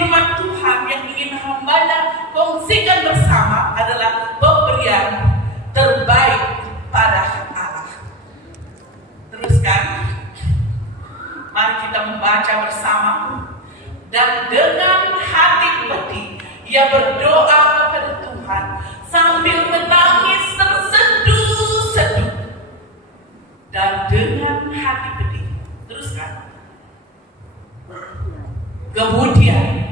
firman Tuhan yang ingin hambanya kongsikan bersama adalah pemberian terbaik pada Allah. Teruskan, mari kita membaca bersama. Dan dengan hati pedih ia berdoa kepada Tuhan sambil menangis terseduh-seduh. Dan dengan hati pedih, teruskan. Kemudian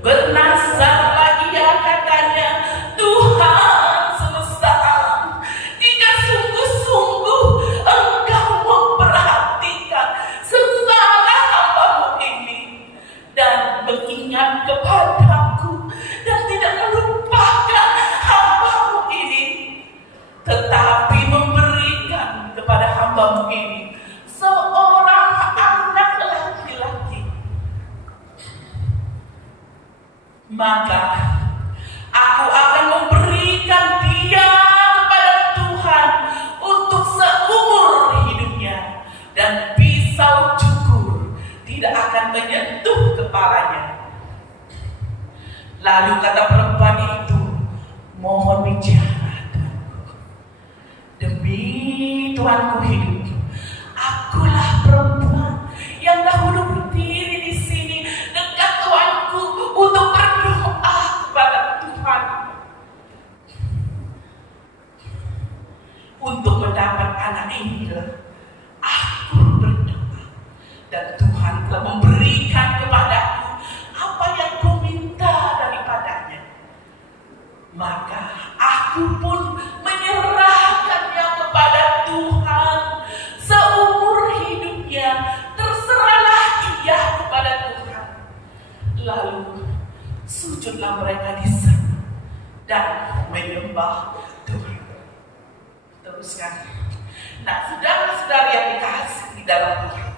bernazarlah ia, katanya, Tuhan semesta alam, jika sungguh-sungguh Engkau memperhatikan sengsara hamba-Mu ini dan mengingat kepadaku dan tidak melupakan hamba-Mu ini, tetapi memberikan kepada hamba-Mu ini seorang anak laki-laki, maka aku akan memberikan dia kepada Tuhan untuk seumur hidupnya, dan pisau cukur tidak akan menyentuh kepalanya. Lalu kata perempuan itu, mohon bicara denganku. Demi Tuhanku hidup, akulah perempuan yang dahulu berdiri di sini dekat Tuanku untuk berdoa kepada Tuhan untuk mendapat anak ini. Aku berdoa dan Tuhan telah memberikan kepadaku apa yang ku minta daripadanya. Maka aku pun menyerahkannya kepada Tuhan seumur hidupnya. Terserahlah ia kepada Tuhan. Lalu sujudlah mereka di sana dan menyembah Tuhan. Teruskan. Nah, saudara-saudara yang dikasihi di dalam Tuhan,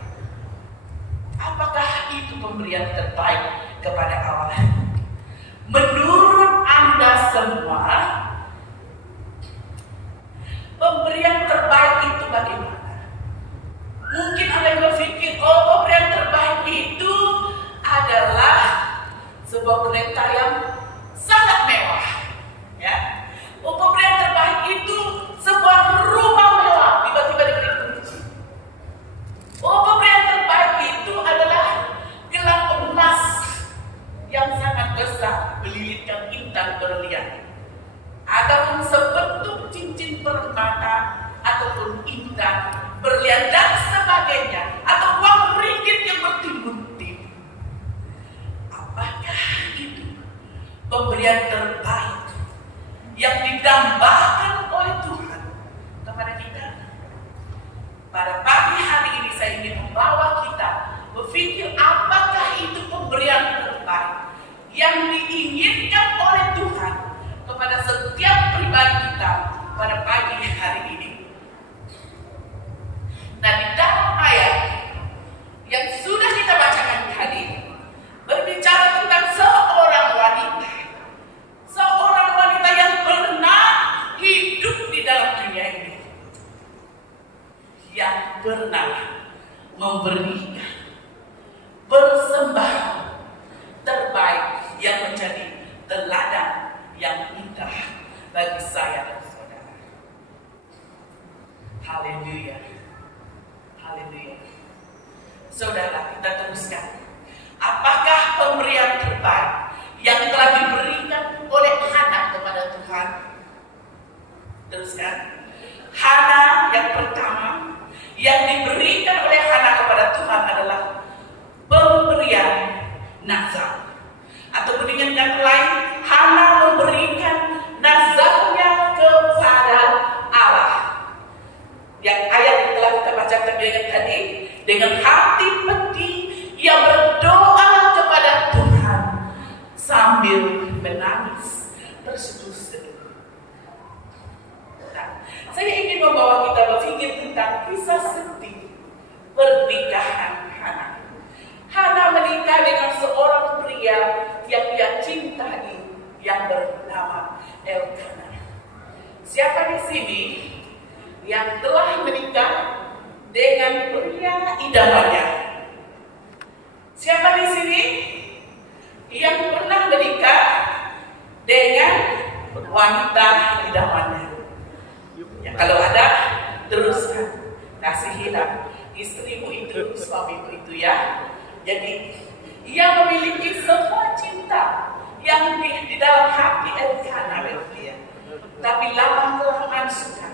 apakah itu pemberian terbaik kepada Allah? Menurut Anda semua, pemberian terbaik itu bagaimana? Mungkin Anda berpikir, oh, pemberian terbaik itu adalah sebuah kereta yang sangat mewah, ya. Oh, pemberian terbaik itu sebuah rumah mewah tiba-tiba diberi kunci. Oh, pemberian terbaik itu adalah gelang emas yang sangat besar berlilitkan intan berlian, ataupun sebentuk cincin permata, ataupun intan berlian dan sebagainya, atau uang ringgit yang bertimbun-timbun. Apakah itu pemberian terbaik yang didambakan oleh Tuhan kepada kita? Pada pagi hari ini saya ingin membawa kita berpikir apakah itu pemberian terbaik yang diinginkan oleh Tuhan kepada setiap pribadi kita pada pagi hari ini. Nah, di dalam ayat yang sudah kita bacakan tadi berbicara tentang seorang wanita yang pernah hidup di dalam dunia ini, yang pernah memberikan persembahan terbaik yang menjadi teladan yang indah bagi saya dan saudara. Haleluya, haleluya. Saudara, kita teruskan. Apakah pemberian terbaik yang telah diberikan oleh Hana kepada Tuhan? Teruskan. Hana yang pertama yang diberikan oleh Hana kepada Tuhan adalah pemberian nazar. Atau dengan kata lain, Hana memberikan nazarnya kepada Allah. Yang ayat yang telah kita bacakan tadi, dengan hati pedih ia berdoa kepada Tuhan sambil menangis terseduh-seduh. Nah, saya ingin membawa kita berpikir tentang kisah sedih pernikahan Hana. Hana menikah dengan seorang pria yang dia cintai yang bernama Elkana. Siapa di sini yang telah menikah dengan pria idamannya? Siapa di sini yang pernah menikah dengan wanita idamannya. Ya, kalau ada, teruskan, kasihilah istrimu itu, suamimu itu ya. Jadi ia memiliki semua cinta yang di dalam hati Elkanah dia. Tapi lama kelamaan sudah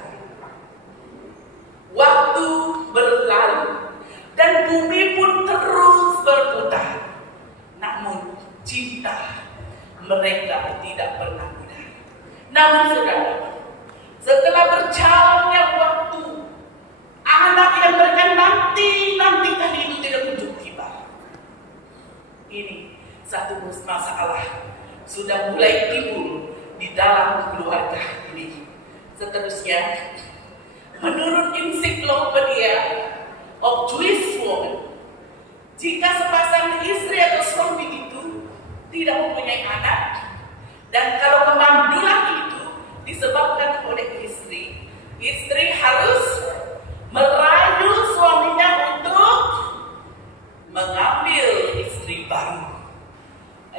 waktu berlalu dan bumi pun terus berputar. Namun cinta mereka tidak pernah pudar. Namun saudara, setelah berjalannya waktu, anak yang mereka nantikan itu tidak kunjung tiba. Ini satu masalah sudah mulai timbul di dalam keluarga ini. Seterusnya, menurut Encyclopedia of Jewish Women, jika sepasang istri atau suami itu tidak mempunyai anak, dan kalau kemandulan itu disebabkan oleh istri, istri harus merayu suaminya untuk mengambil istri baru.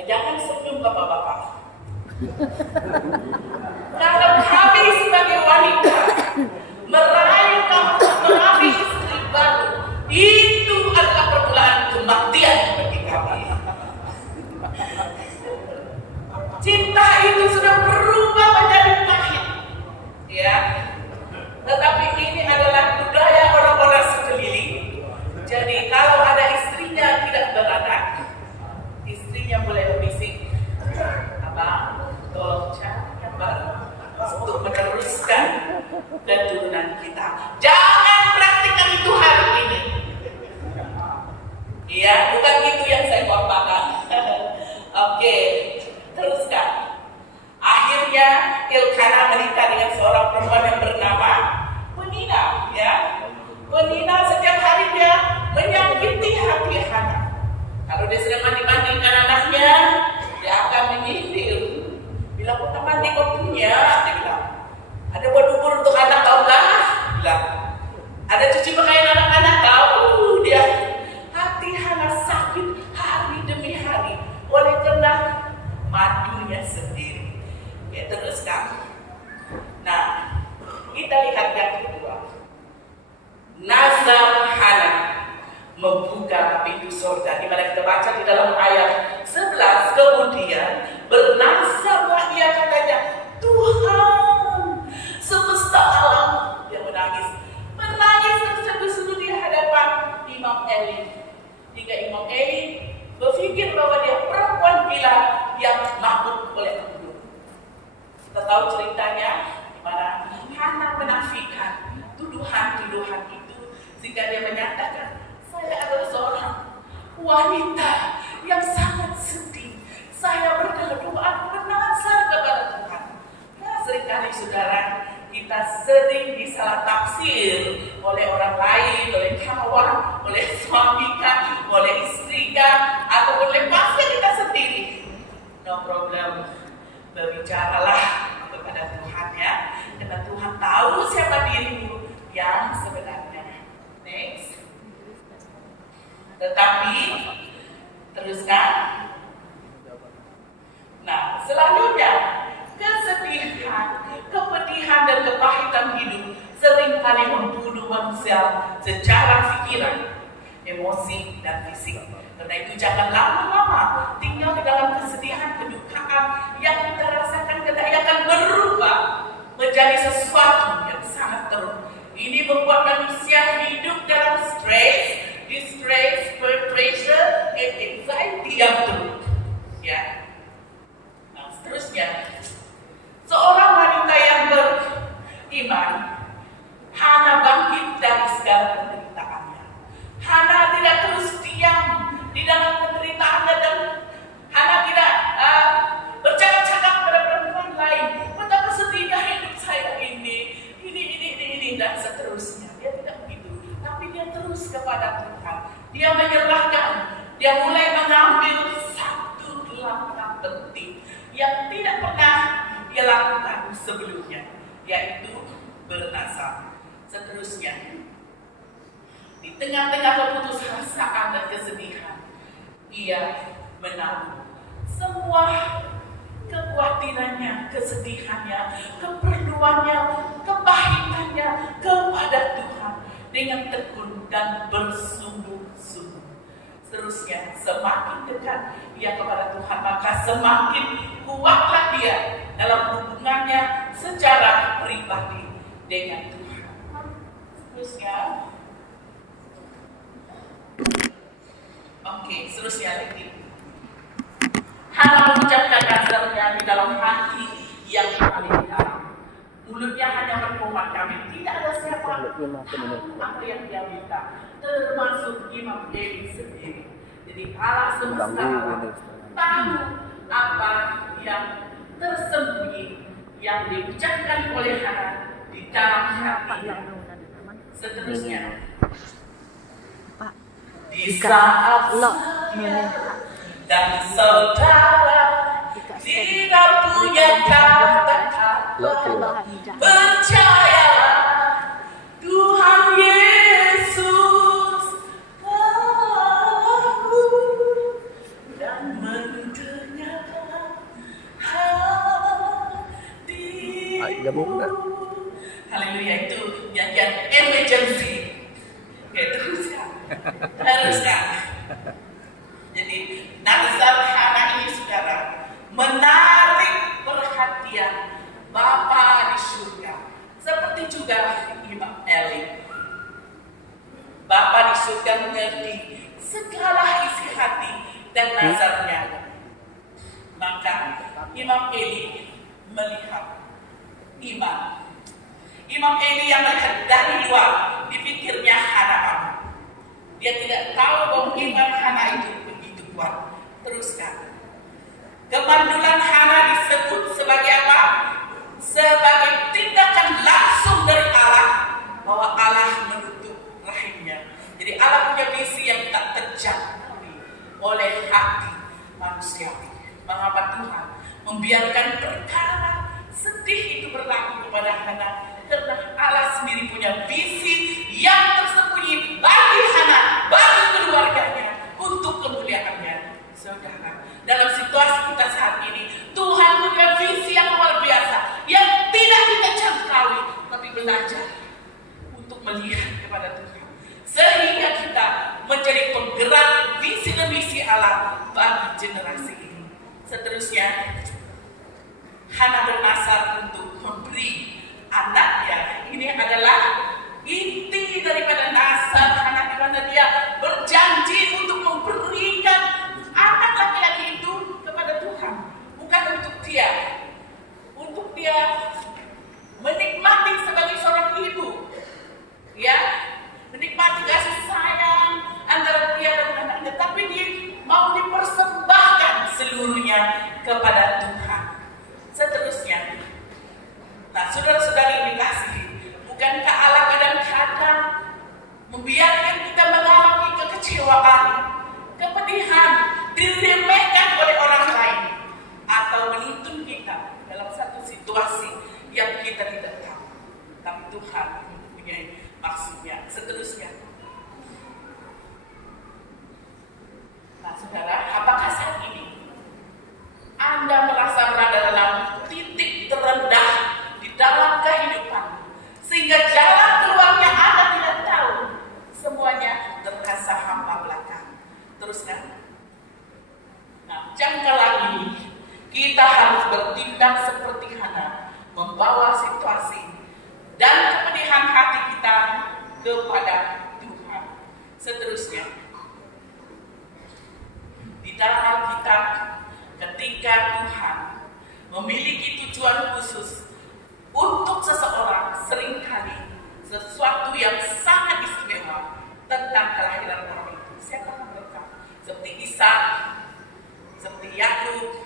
Jangan senyum bapak-bapak. Kalau kami sebagai wanita merayu kamu mengambil istri baru, itu adalah permulaan kematian bagi kami. Cinta itu sudah berubah menjadi pahit, ya. Tetapi ini adalah budaya orang-orang sekeliling. Jadi kalau ada istrinya tidak beranak, istrinya boleh berbisik, abang, tolong cari yang baru untuk meneruskan keturunan kita. Jangan praktikkan itu hari ini. Iya, bukan itu yang saya paparkan. Oke, teruskan. Akhirnya Elkanah menikah dengan seorang perempuan yang bernama Penina, ya. Penina setiap hari dia menyakiti hati Hana. Kalau dia sedang mandi-mandikan anaknya, dia akan menyindir. Bila aku mandi kau punya, dia bilang. Ada buat bubur untuk anak kau lah, bilang. Ada cuci pakaian anak-anak kau, dia. Hati Hana sakit hari demi hari oleh karena madunya sendiri. Ya, teruskan. Nah, kita lihat yang kedua. Nazar Hana membuka pintu surga, di mana kita baca di dalam ayat 11. Kemudian bernazarlah ia, katanya, Tuhan semesta alam. Dia menangis terseduh-seduh di hadapan Imam Eli. Hingga Imam Eli berpikir bahwa dia perempuan gila yang mabuk oleh anggur. Kita tahu ceritanya di mana Hana menafikan tuduhan-tuduhan itu, sehingga dia menyatakan, saya adalah seorang wanita yang sangat sedih. Saya berdoa bernazar kepada Tuhan. Nah, seringkali saudara, kita sering disalah tafsir oleh orang lain, oleh kawan, oleh suami kan, oleh istri kan, atau oleh pastor kita sendiri. No problem, berbicaralah kepada Tuhan ya, karena Tuhan tahu siapa dirimu yang sebenarnya. Next. Tetapi teruskan. Nah, selanjutnya, kesedihan, kepedihan dan kepahitan hidup seringkali membunuh manusia secara pikiran, emosi, dan fisik. Karena itu jangan lama-lama tinggal di dalam kesedihan, kedukaan yang kita rasakan, karena ia akan berubah menjadi sesuatu yang sangat teruk. Ini membuat manusia hidup dalam stres, distress, pressure, and anxiety yang teruk. Ya. Nah, seterusnya, seorang wanita yang beriman, Hana bangkit dari segala penderitaannya. Hana tidak terus diam di dalam penderitaannya, dan Hana tidak bercakap-cakap pada perempuan lain. Betapa sedihnya hidup saya ini, dan seterusnya. Dia tidak begitu, tapi dia terus kepada Tuhan. Dia menyerahkan, dia mulai mengambil satu langkah penting yang tidak pernah dia lakukan sebelumnya, yaitu bernazar. Seterusnya, di tengah-tengah keputusasaan dan kesedihan, ia menabung semua kekhawatirannya, kesedihannya, keperluannya, kepahitannya kepada Tuhan dengan tekun dan bersungguh-sungguh. Seterusnya, semakin dekat ia kepada Tuhan, maka semakin kuatlah dia dalam hubungannya secara pribadi dengan Tuhan. Seterusnya, seterusnya lagi. Hana mengucapkan nazarnya di dalam hati yang paling dalam. Mulutnya hanya berkomat kami. Tidak ada siapa apa yang dia minta, termasuk Imam Eli sendiri. Jadi Allah semesta tahu apa yang tersembunyi yang diucapkan oleh Hana di dalam hati. Seterusnya, di saat dan saudara tidak punya kata-kata, percayalah Tuhan Yesus tahu dan mendengar hatimu. Haleluya, itu nyanyian emergency. Teruskan. Jadi nazar Hana ini saudara menarik perhatian Bapa di surga, seperti juga Imam Eli. Bapa di surga mengerti segala isi hati dan nazarnya. Maka Imam Eli melihat iman. Imam Eli yang melihat dari luar, dipikirnya Hana apa? Dia tidak tahu bahwa iman Hana itu begitu kuat. Teruskan. Kemandulan Hana disebut sebagai apa? Sebagai tindakan langsung dari Allah, bahwa Allah menutup rahimnya. Jadi Allah punya visi yang tak terjangkau oleh hati manusia. Mengapa Tuhan membiarkan perkara sedih itu berlaku kepada Hana? Karena Allah sendiri punya visi yang tersembunyi bagi Hana, bagi keluarganya, untuk kemuliaannya. Saudara, dalam situasi kita saat ini, Tuhan punya visi yang luar biasa, yang tidak kita jangkaui, tapi belajar untuk melihat kepada Tuhan, sehingga kita menjadi penggerak visi dan misi Allah bagi generasi ini. Seterusnya, Hana bernasar untuk memberi anaknya. Ini adalah inti daripada nazar Hana, di mana dia berjanji untuk memberikan anak laki-laki itu kepada Tuhan, bukan untuk dia menikmati sebagai seorang ibu, ya, menikmati kasih sayang antara dia dan anaknya, tapi dia mau dipersembahkan seluruhnya kepada Tuhan. Seterusnya, nah saudara-saudari yang dikasihi, bukankah Allah kadang-kadang membiarkan kita mengalami kekecewaan, kepedihan, diremehkan oleh orang lain, atau menuntun kita dalam satu situasi yang kita tidak tahu, tapi Tuhan mempunyai maksudnya. Seterusnya, nah saudara, apakah saat ini Anda merasa berada dalam titik terendah di dalam kehidupan, sehingga jalan keluarnya Anda tidak tahu, semuanya terasa hampa belaka? Teruskan. Nah, jangka lagi kita harus bertindak seperti Hana, membawa situasi dan kepedihan hati kita kepada Tuhan. Seterusnya, di dalam Alkitab, ketika Tuhan memiliki tujuan khusus untuk seseorang, seringkali sesuatu yang sangat istimewa tentang kelahiran orang itu. Siapa mereka? Seperti Isa, seperti Yakub,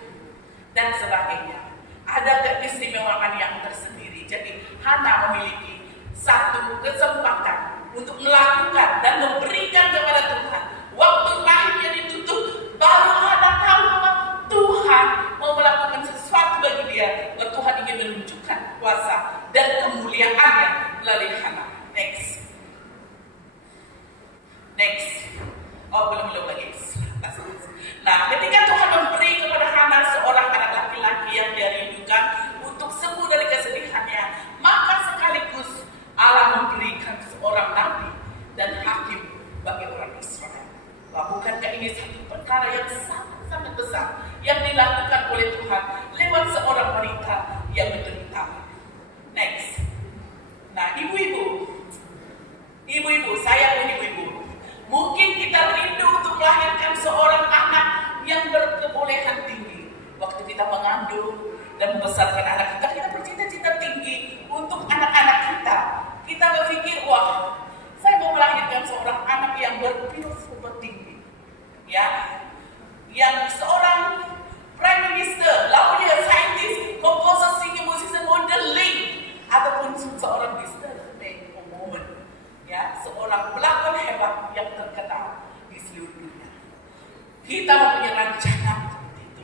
dan sebagainya. Ada keistimewaan yang tersendiri. Jadi Hana memiliki satu kesempatan untuk melakukan dan memberikan kepada Tuhan. Waktu lahirnya ditutup, baru Hana tahu bahwa Tuhan mau melakukan sesuatu bagi dia. Bahwa Tuhan ingin menunjukkan kuasa dan kemuliaannya melalui Hana. Next. Oh, belum lagi. Nah, ketika Tuhan memberi kepada Hana seorang anak laki-laki yang dia rindukan untuk sembuh dari kesedihannya, maka sekaligus Allah memberikan seorang nabi dan hakim bagi orang Israel. Bukankah ini satu perkara yang sangat-sangat besar yang dilakukan oleh Tuhan lewat seorang wanita yang menderita? Next. Nah, ibu-ibu, saya pun ibu-ibu. Mungkin kita rindu untuk melahirkan seorang anak yang berkebolehan tinggi. Waktu kita mengandung dan membesarkan anak kita, kita bercita-cita tinggi untuk anak-anak kita. Kita berpikir, wah, saya mau melahirkan seorang anak yang berfilsafat tinggi. Ya, yang seorang prime minister, lawyer, scientist, composer, singer, musician, modeling, ataupun seorang businessman or woman. Ya, seorang pelakon hebat yang terkenal di seluruh dunia. Kita mempunyai rancangan seperti itu.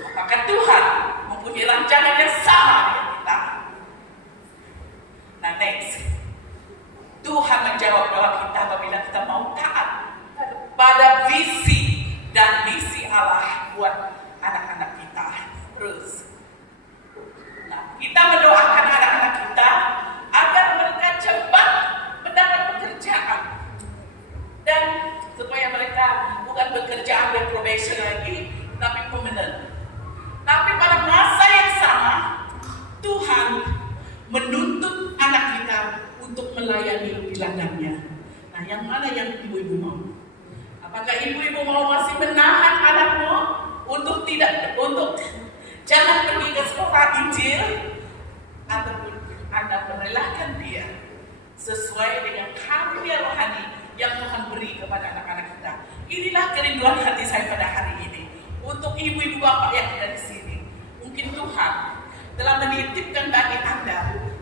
Apakah Tuhan mempunyai rancangan yang sama dengan kita? Nah, next. Tuhan menjawab doa kita apabila kita mau taat pada visi dan misi Allah buat anak-anak kita. Terus, nah, kita mendoakan anak-anak kita agar mereka cepat mendapat pekerjaan dan supaya mereka bukan bekerja ambil probation lagi, tapi permanent. Tapi pada masa yang sama, Tuhan menuntut anak kita untuk melayani di ladangnya. Nah, yang mana yang ibu-ibu mau? Apakah ibu-ibu mau masih menahan anakmu untuk jangan pergi ke sekolah Injil, ataupun Anda merelakan dia sesuai dengan karunia rohani yang Tuhan beri kepada anak-anak kita? Inilah kerinduan hati saya pada hari ini untuk ibu-ibu bapak yang ada di sini. Mungkin Tuhan telah menitipkan bagi Anda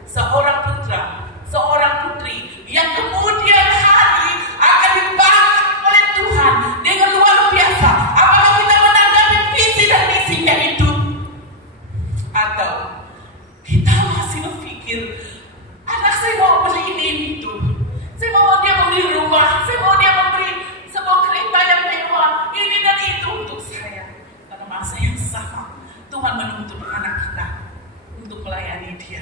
seorang putra, seorang putri yang kemudian hari akan dipakai oleh Tuhan dengan luar biasa. Apakah kita menanggapi visi dan misinya itu? Atau kita masih berpikir, anak saya mau beli ini itu, saya mau dia membeli rumah, saya mau dia memberi sebuah kereta yang mewah, ini dan itu untuk saya. Pada masa yang sama, Tuhan menuntut anak kita untuk melayani dia.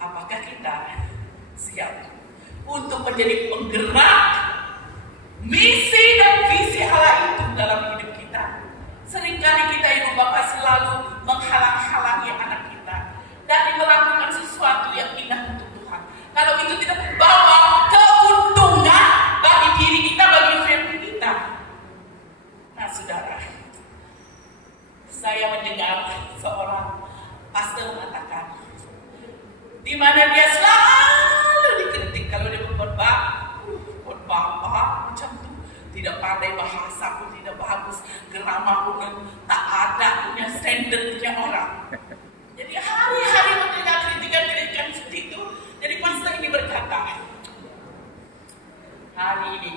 Apakah kita siap untuk menjadi penggerak misi dan visi Allah itu dalam hidup kita? Seringkali kita ibu bapak selalu menghalang-halangi anak kita dari melakukan sesuatu yang indah untuk Tuhan. Kalau itu tidak membawa keuntungan bagi diri kita, bagi family kita. Nah, saudara, saya mendengar seorang pastor mengatakan, di mana dia selalu dikritik kalau dia berkhotbah macam tu, tidak pandai bahasa pun tidak bagus, geramar pun tak ada, punya standardnya orang. Jadi hari-hari mendengar kritikan-kritikan seperti itu. Jadi pastor ini berkata, hari ini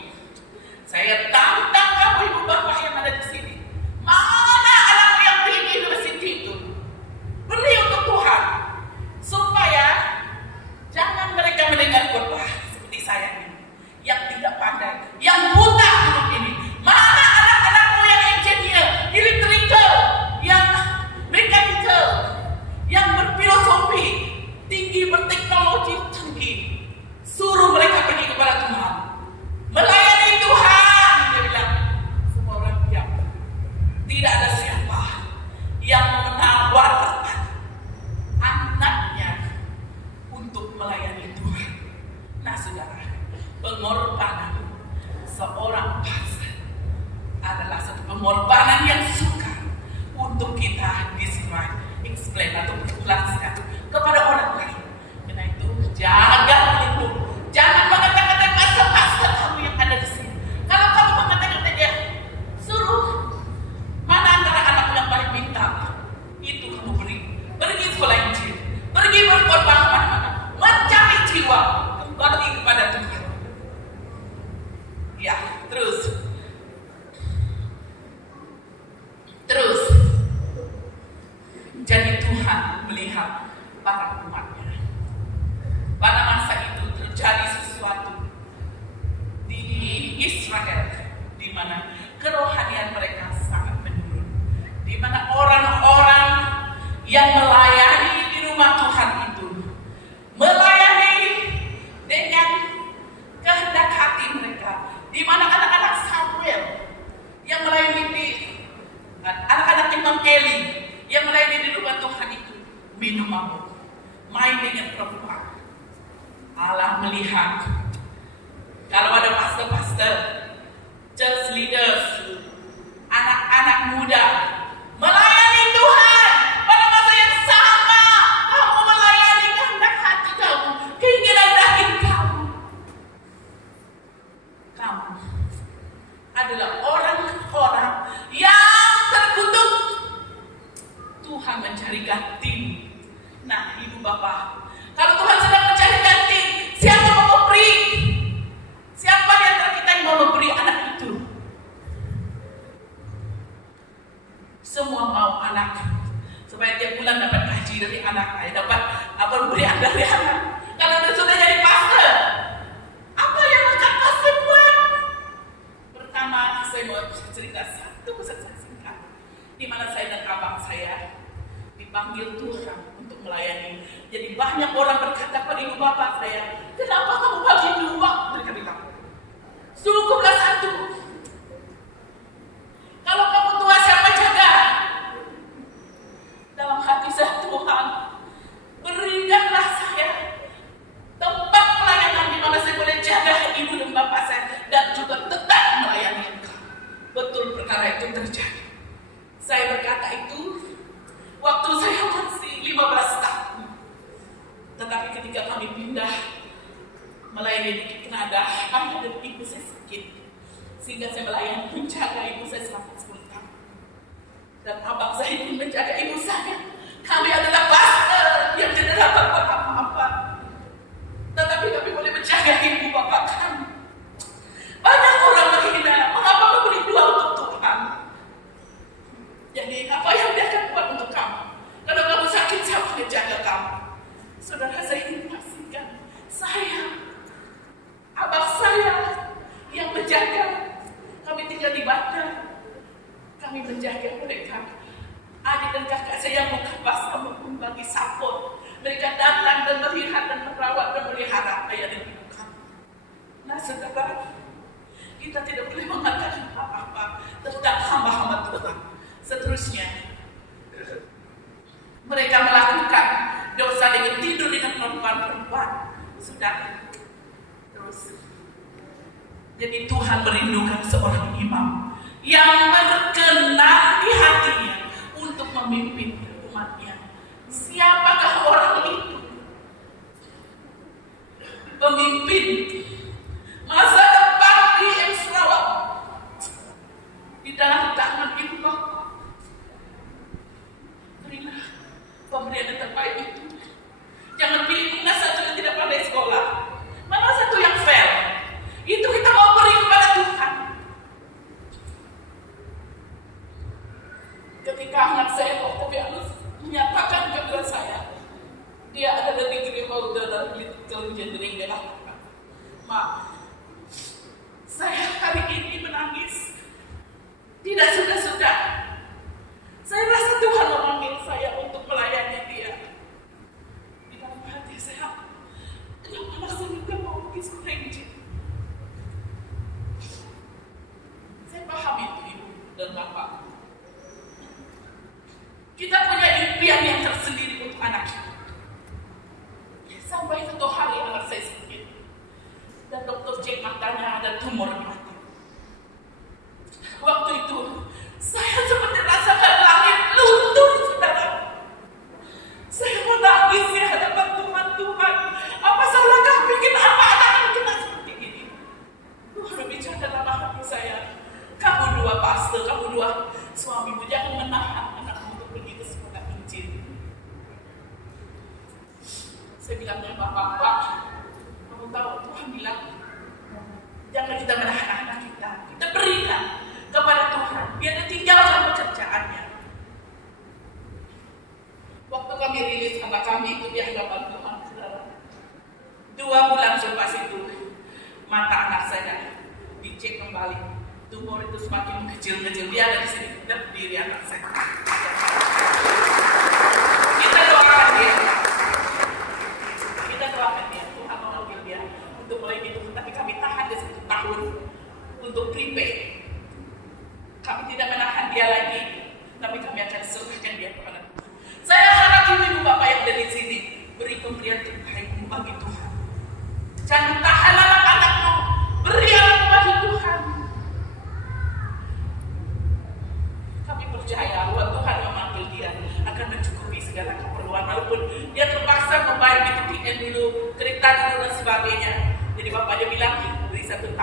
saya tantang kamu ibu bapak yang ada di sini, mana anak yang tinggi universiti itu, beri untuk Tuhan, supaya jangan mereka mendengar khotbah seperti saya ini, yang tidak pandai, yang buta huruf ini. Mana anak-anakmu yang engineer, electrical, yang mechanical, yang berfilosofi tinggi, berteknologi tinggi, suruh mereka pergi kepada Tuhan, melayani Tuhan. Dia bilang, semua orang diam. Tidak ada siapa yang menawarkan anaknya untuk melayani Tuhan. Nah, saudara, pengorbanan seorang pastor adalah satu pengorbanan yang sukar untuk kita explain atau menjelaskan kepada orang lain. Karena itu, jaga melindungi. Jangan mengatakan pastor kamu yang ada di sini. Kalau kamu mengatakan dia, suruh mana antara anak yang paling pintar, itu kamu beri. Pergi sekolah Injil, pergi berkorban kemana-mana, mencari jiwa kembali kepada Tuhan. Ya, terus. Jadi Tuhan melihat para umatnya. Pada masa itu Eli yang melayani di rumah Tuhan itu minum mabuk, main dengan perempuan. Allah melihat kalau ada pastor-pastor, church leaders, anak-anak muda melayani Tuhan pada masa yang sama, kamu melayani kehendak hati kamu, keinginan daging kamu. Kamu adalah orang-orang yang terkutuk. Tuhan mencari ganti. Nah, ibu bapak, kalau Tuhan sedang mencari ganti, siapa mau memberi? Siapa di antara kita yang mau memberi anak itu? Semua mau anak, supaya tiap bulan dapat gaji dari anak, dapat pemberian dari anak. Kalau sudah jadi pastor, apa yang akan pastor buat? Pertama, saya mau cerita satu kisah singkat, di mana saya dan abang saya dipanggil Tuhan untuk melayani. Jadi banyak orang berkata pada ibu bapak saya, kenapa kamu bagi dua? Mereka bilang, cukuplah satu. Kalau kamu tua siapa jaga? Dalam hati saya, Tuhan, berikanlah saya tempat pelayanan di mana saya boleh jaga ibu dan bapak saya dan juga tetap melayani Engkau. Betul perkara itu terjadi. Saya berkata itu waktu saya masih 15 tahun. Tetapi ketika kami pindah melayani di Kanada, ayah dan ibu saya sakit, sehingga saya melayani menjaga ibu saya selama 10 tahun. Dan abang saya pun menjaga ibu saya. Kami adalah pastor yang tidak dapat apa-apa, tetapi kami boleh menjaga ibu bapak kami. Banyak orang menghina, mengapa kau beri dua untuk Tuhan? Jadi apa yang dia akan buat untuk kamu? Kalau kamu sakit, siapa yang jaga kamu? Saudara, saya ingin pastikan, saya, abang saya yang menjaga. Kami tinggal di Banten, kami menjaga mereka. Adik dan kakak saya yang bukan pastor membagi support. Mereka datang dan melihat dan merawat dan melihara ayah dan ibu kami. Nah, saudara, kita tidak boleh mengatakan apa-apa tentang hamba-hamba Tuhan. Seterusnya, mereka melakukan dosa dengan tidur dengan perempuan-perempuan. Sudah. Terus. Jadi Tuhan merindukan seorang imam yang berkenan di hatinya untuk memimpin umatnya. Siapakah orang itu? Pemimpin masa depan di Sarawak di dalam tangan ibu bapak. Berilah pemberian yang terbaik itu. Jangan pilih mana satu yang tidak pandai sekolah, mana satu yang fair. Itu kita mau beri kepada Tuhan. Ketika anak saya waktu harus menyatakan kepada saya, dia adalah degree holder dan political engineering dia lakukan. Mak, saya hari ini menangis. Tidak sudah-sudah. Saya rasa Tuhan memanggil saya untuk melayani dia. Di dalam hati saya, kenapa anak saya juga mau pergi sekolah Injil? Saya paham itu, ibu dan bapak. Kita punya impian yang tersendiri untuk anak kita. Sampai satu hari anak saya sakit, dan dokter cek matanya ada tumor di mata. Waktu itu saya seperti rasakan langit luntur, saudara. Saya menangis di hadapan Tuhan. Apa salahkah bikin apa anak kita seperti ini? Tuhan berbicara dalam hati saya. Kamu dua pastor, kamu dua suamimu, jangan menahan anakmu untuk pergi ke sekolah Injil. Saya bilang dengan bapak, kamu tahu Tuhan bilang, jangan kita menahan anak kita. Kita berikan kepada Tuhan. Biar dia tinggalkan pekerjaannya. Waktu kami rilis anak kami itu di hadapan Tuhan, saudara. 2 bulan selepas itu, mata anak saya dicek kembali. Tumor itu semakin kecil-kecil. Dia ada di sini, berdiri anak saya. Kita doakan dia. Tuhan memanggil dia untuk mulai itu. Tapi kami tahan dia 1 tahun untuk prepare. Kami tidak menahan dia lagi, tapi kami akan serahkan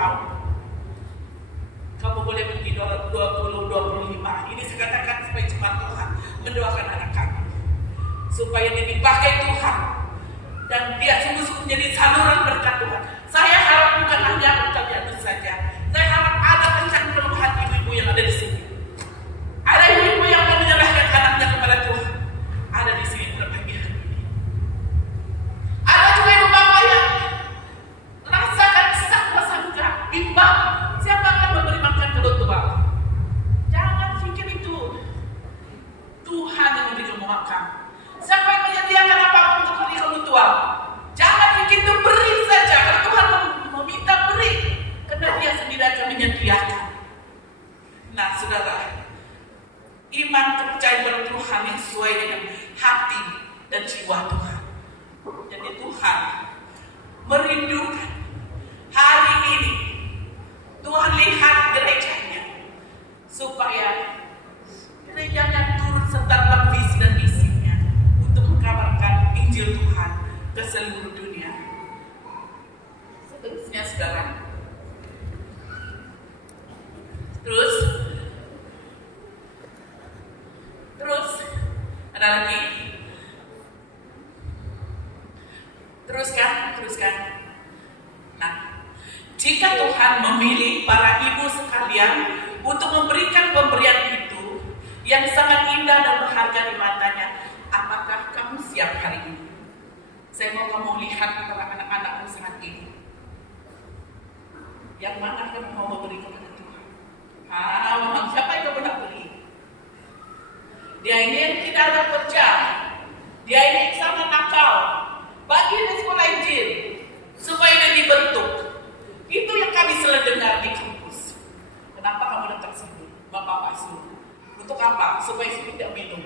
tahun. Kamu boleh pergi 20-25. Ini saya katakan supaya cepat Tuhan mendoakan anak kami, supaya dia dipakai Tuhan dan dia sungguh-sungguh menjadi saluran berkat Tuhan. Saya harap bukan hanya pekerjaan itu saja. Saya harap ada pencerahan ibu-ibu yang ada di sini. Ada ibu-ibu yang mau menyerahkan anaknya kepada Tuhan. Ada di sini berbagai hari ini. Ada juga ibu bapak yang rasakan sakwa sangka, bimbang. Siapa akan memberi makan kalau tua? Jangan pikir itu Tuhan yang memberi kamu makan. Siapa yang menyediakan apapun untuk hari kamu tua? Jangan pikir itu beri saja. Kalau Tuhan meminta beri, karena Dia sendiri akan menyediakan. Nah, saudara, iman kepercayaan pada Tuhan yang sesuai dengan hati dan jiwa Tuhan. Jadi Tuhan merindukan hari ini Tuhan lihat gerejanya, supaya gerejanya turut serta dalam visi dan misinya untuk mengabarkan Injil Tuhan ke seluruh dunia. Seterusnya, saudara. Terus ada lagi. Teruskan. Nah, jika Tuhan memilih para ibu sekalian untuk memberikan pemberian itu yang sangat indah dan berharga di matanya, apakah kamu siap hari ini? Saya mau kamu lihat antara anak-anakmu saat ini. Yang mana kamu mau memberi kepada Tuhan? Memang siapa yang kamu nak beri? Dia ini yang tidak ada kerja. Dia ini sangat nakal. Bagi dia sekolah Injil supaya dia dibentuk. Itu yang kami selalu dengar di kampus. Kenapa kamu datang sini? Bapak suruh. Untuk apa? Supaya saya tidak minum.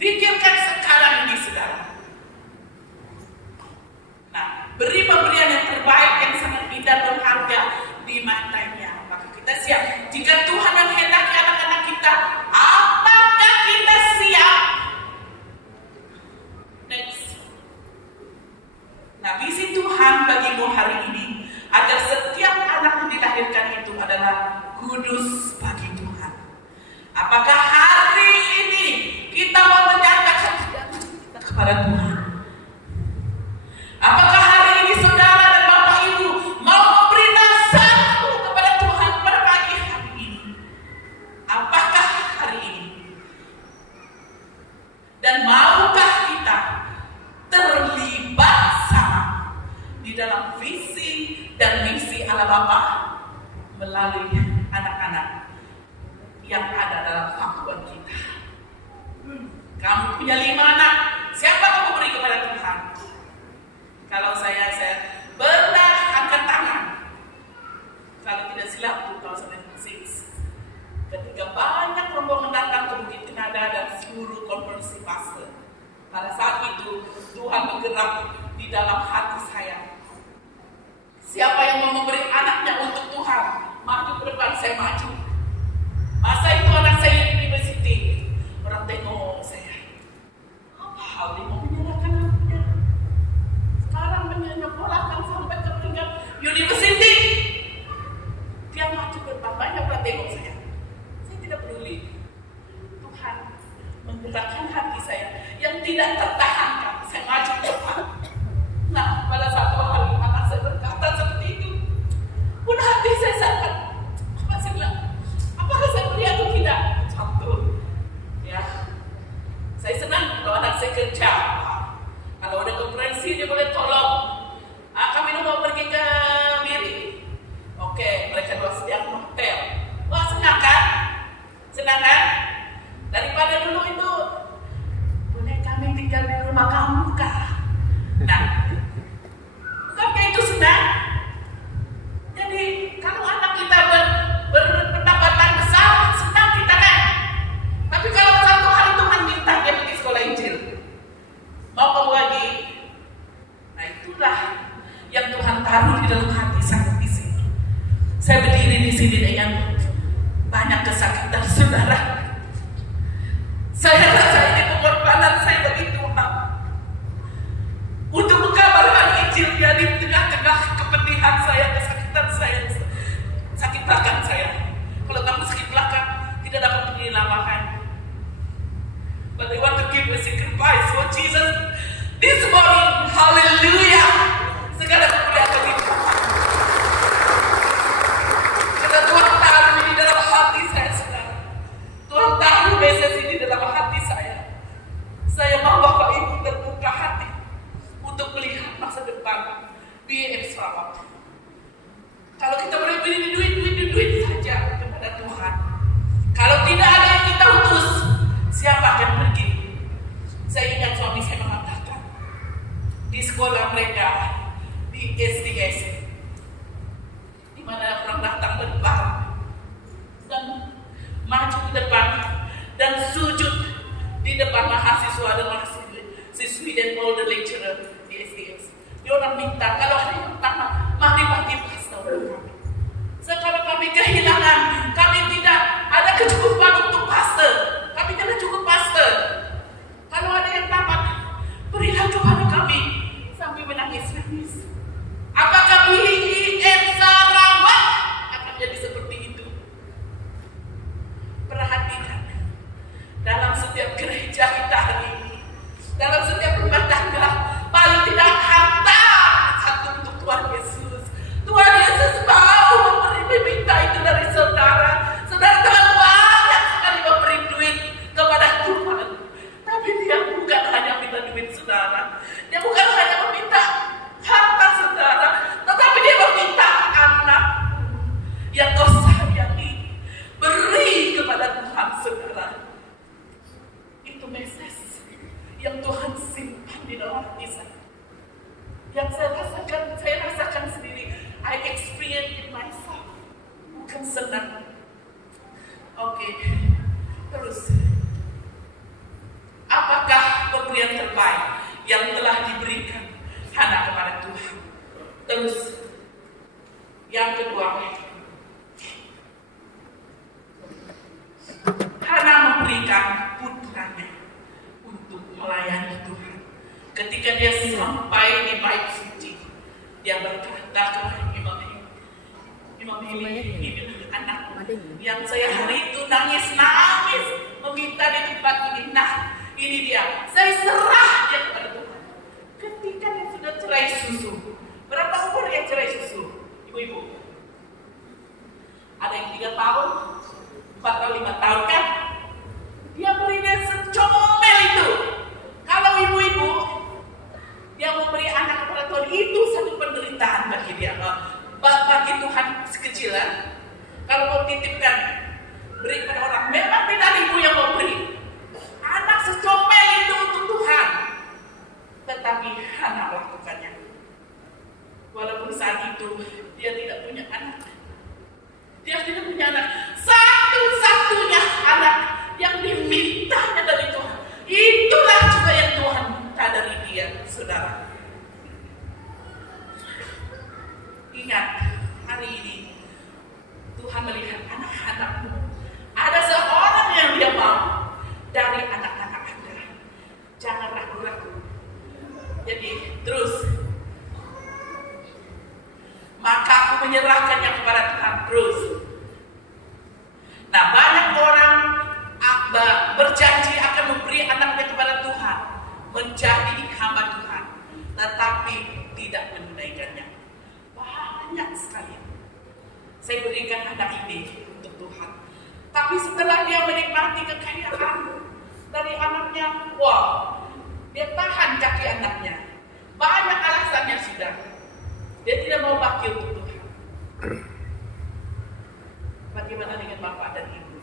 Pikirkan sekarang ini, saudara. Nah, beri pemberian yang terbaik yang sangat indah dan berharga di matanya. Maka kita siap. Jika Tuhan yang menghendaki anak-anak kita, apakah kita siap? Next. Nah, visi Tuhan bagimu hari ini agar setiap anak yang dilahirkan itu adalah kudus bagi Tuhan. Apakah hari ini kita mau menyatakan kita kepada Tuhan? Apakah hari ini saudara dan bapak ibu mau memberi nazarmu kepada Tuhan pada pagi hari ini? Apakah hari ini? Dan maukah kita terlibat sama di dalam visi dan misi Allah Bapa melalui anak-anak yang ada dalam pangkuan kita? Kamu punya 5 anak, siapa kamu beri kepada Tuhan? Kalau saya pernah angkat tangan, kalau tidak silap 2006, ketika banyak rombongan datang ke Bukit Kenada dan seluruh konferensi pastor. Pada saat itu Tuhan bergerak di dalam hati saya. Siapa yang mau memberi anaknya untuk Tuhan, maju ke depan, saya maju. Masa itu anak saya di university, orang tengok saya, apa hal dia mau menyerahkan anaknya? Sekarang menyekolahkan sampai ke peringkat university. Dia maju ke depan, banyak orang tengok saya. Saya tidak peduli. Tuhan menggerakkan hati saya yang tidak tertahankan. Saya maju ke depan. Nah, pada satu hari anak saya berkata seperti itu, pun hati saya sangat, saya bilang, apakah saya beri atau tidak? Contoh, ya, saya senang kalau anak saya kerja. Kalau ada konferensi dia boleh tolong. Kami mau pergi ke Miri. Oke, mereka dua sediakan hotel. Wah, senang kan? Senang kan? Daripada dulu itu, boleh kami tinggal di rumah kamu kah? Nah, bukankah itu senang? Jadi, kalau anak kita berpendapatan besar, senang kita kan? Tapi kalau satu hari Tuhan minta dia pergi sekolah Injil, mau kamu lagi? Nah, itulah yang Tuhan taruh di dalam hati saya di sini. Saya berdiri di sini dengan banyak kesakitan, saudara. Saya rasa ini pengorbanan saya bagi Tuhan untuk belakang saya. Kalau kamu sakit belakang, tidak dapat menyelamatkan. But I want to give a sacrifice for Jesus this morning. Hallelujah. Segala kemuliaan bagi Tuhan. Karena Tuhan taruh ini dalam hati saya, saudara. Tuhan taruh message ini dalam hati saya. Saya mau Bapak Ibu terbuka hati untuk melihat masa depan BM Sarawak. Kalau kita boleh beri duit saja kepada Tuhan. Kalau tidak ada yang kita utus, siapa akan pergi? Saya ingat suami saya mengatakan di sekolah mereka di SDS, di mana orang datang berdepan dan maju ke depan dan sujud di depan mahasiswa dan mahasiswi dan all the lecturer di SDS. Dia orang minta kalau hari pertama mari panggil pastor kami. Sekarang kami kehilangan, kami tidak ada kecukupan untuk pastor. Kami tidak cukup pastor. Kalau ada yang tamat, berilah kepada kami sambil menangis-nangis. Apakah BIM Sarawak akan jadi seperti itu? Perhatikan, dalam setiap gereja kita hari ini, dalam setiap rumah tangga, paling tidak hantar satu untuk Tuhan Yesus. Tuhan Yesus mau meminta itu dari saudara. Saudara telah banyak sekali memberi duit kepada Tuhan. Tapi dia bukan hanya minta duit saudara. Dia bukan hanya meminta harta saudara. Tetapi dia meminta anak yang kau sayangi. Beri kepada Tuhan saudara. Itu message yang Tuhan simpan di dalam hati saya. Yang saya rasakan sendiri. I experience it myself. Bukan senang. Oke. Terus. Apakah pemberian terbaik yang telah diberikan Hana kepada Tuhan? Terus. Yang kedua. Hana memberikan putranya untuk melayani Tuhan. Ketika dia sampai di bait suci, dia berkata kepada Imam ini anak yang saya hari itu nangis meminta di tempat ini. Nah, ini dia. Saya serah dia kepada Tuhan. Ketika dia sudah cerai susu, berapa umur dia cerai susu, ibu-ibu? Ada yang 3 tahun, 4 atau 5 tahun kan? Dia beri dia secomel itu. Kalau ibu-ibu dia memberi anak kepada Tuhan, itu satu penderitaan bagi dia. Bagi Tuhan sekecilan. Kalau mau titipkan, beri kepada orang. Memang tidak ibu yang memberi. Anak secomel itu untuk Tuhan. Tetapi Hana melakukannya. Walaupun saat itu dia tidak punya anak. Dia tidak punya anak. Satu-satunya anak yang dimintanya dari Tuhan. Itulah juga yang Tuhan minta dari dia, saudara. Ingat, hari ini Tuhan melihat anak-anakmu. Ada seorang yang dia mau dari anak-anak Anda. Jangan ragu-ragu. Jadi terus, maka aku menyerahkannya kepada Tuhan terus. Nah, banyak orang berjanji akan memberi anaknya kepada Tuhan, menjadi hamba Tuhan, tetapi tidak menunaikannya. Banyak sekali. Saya berikan anak ini untuk Tuhan, tapi setelah dia menikmati kekayaan dari anaknya, wah, dia tahan kaki anaknya. Banyak alasannya sudah. Dia tidak mau bakti untuk Tuhan. Bagaimana dengan bapak dan ibu?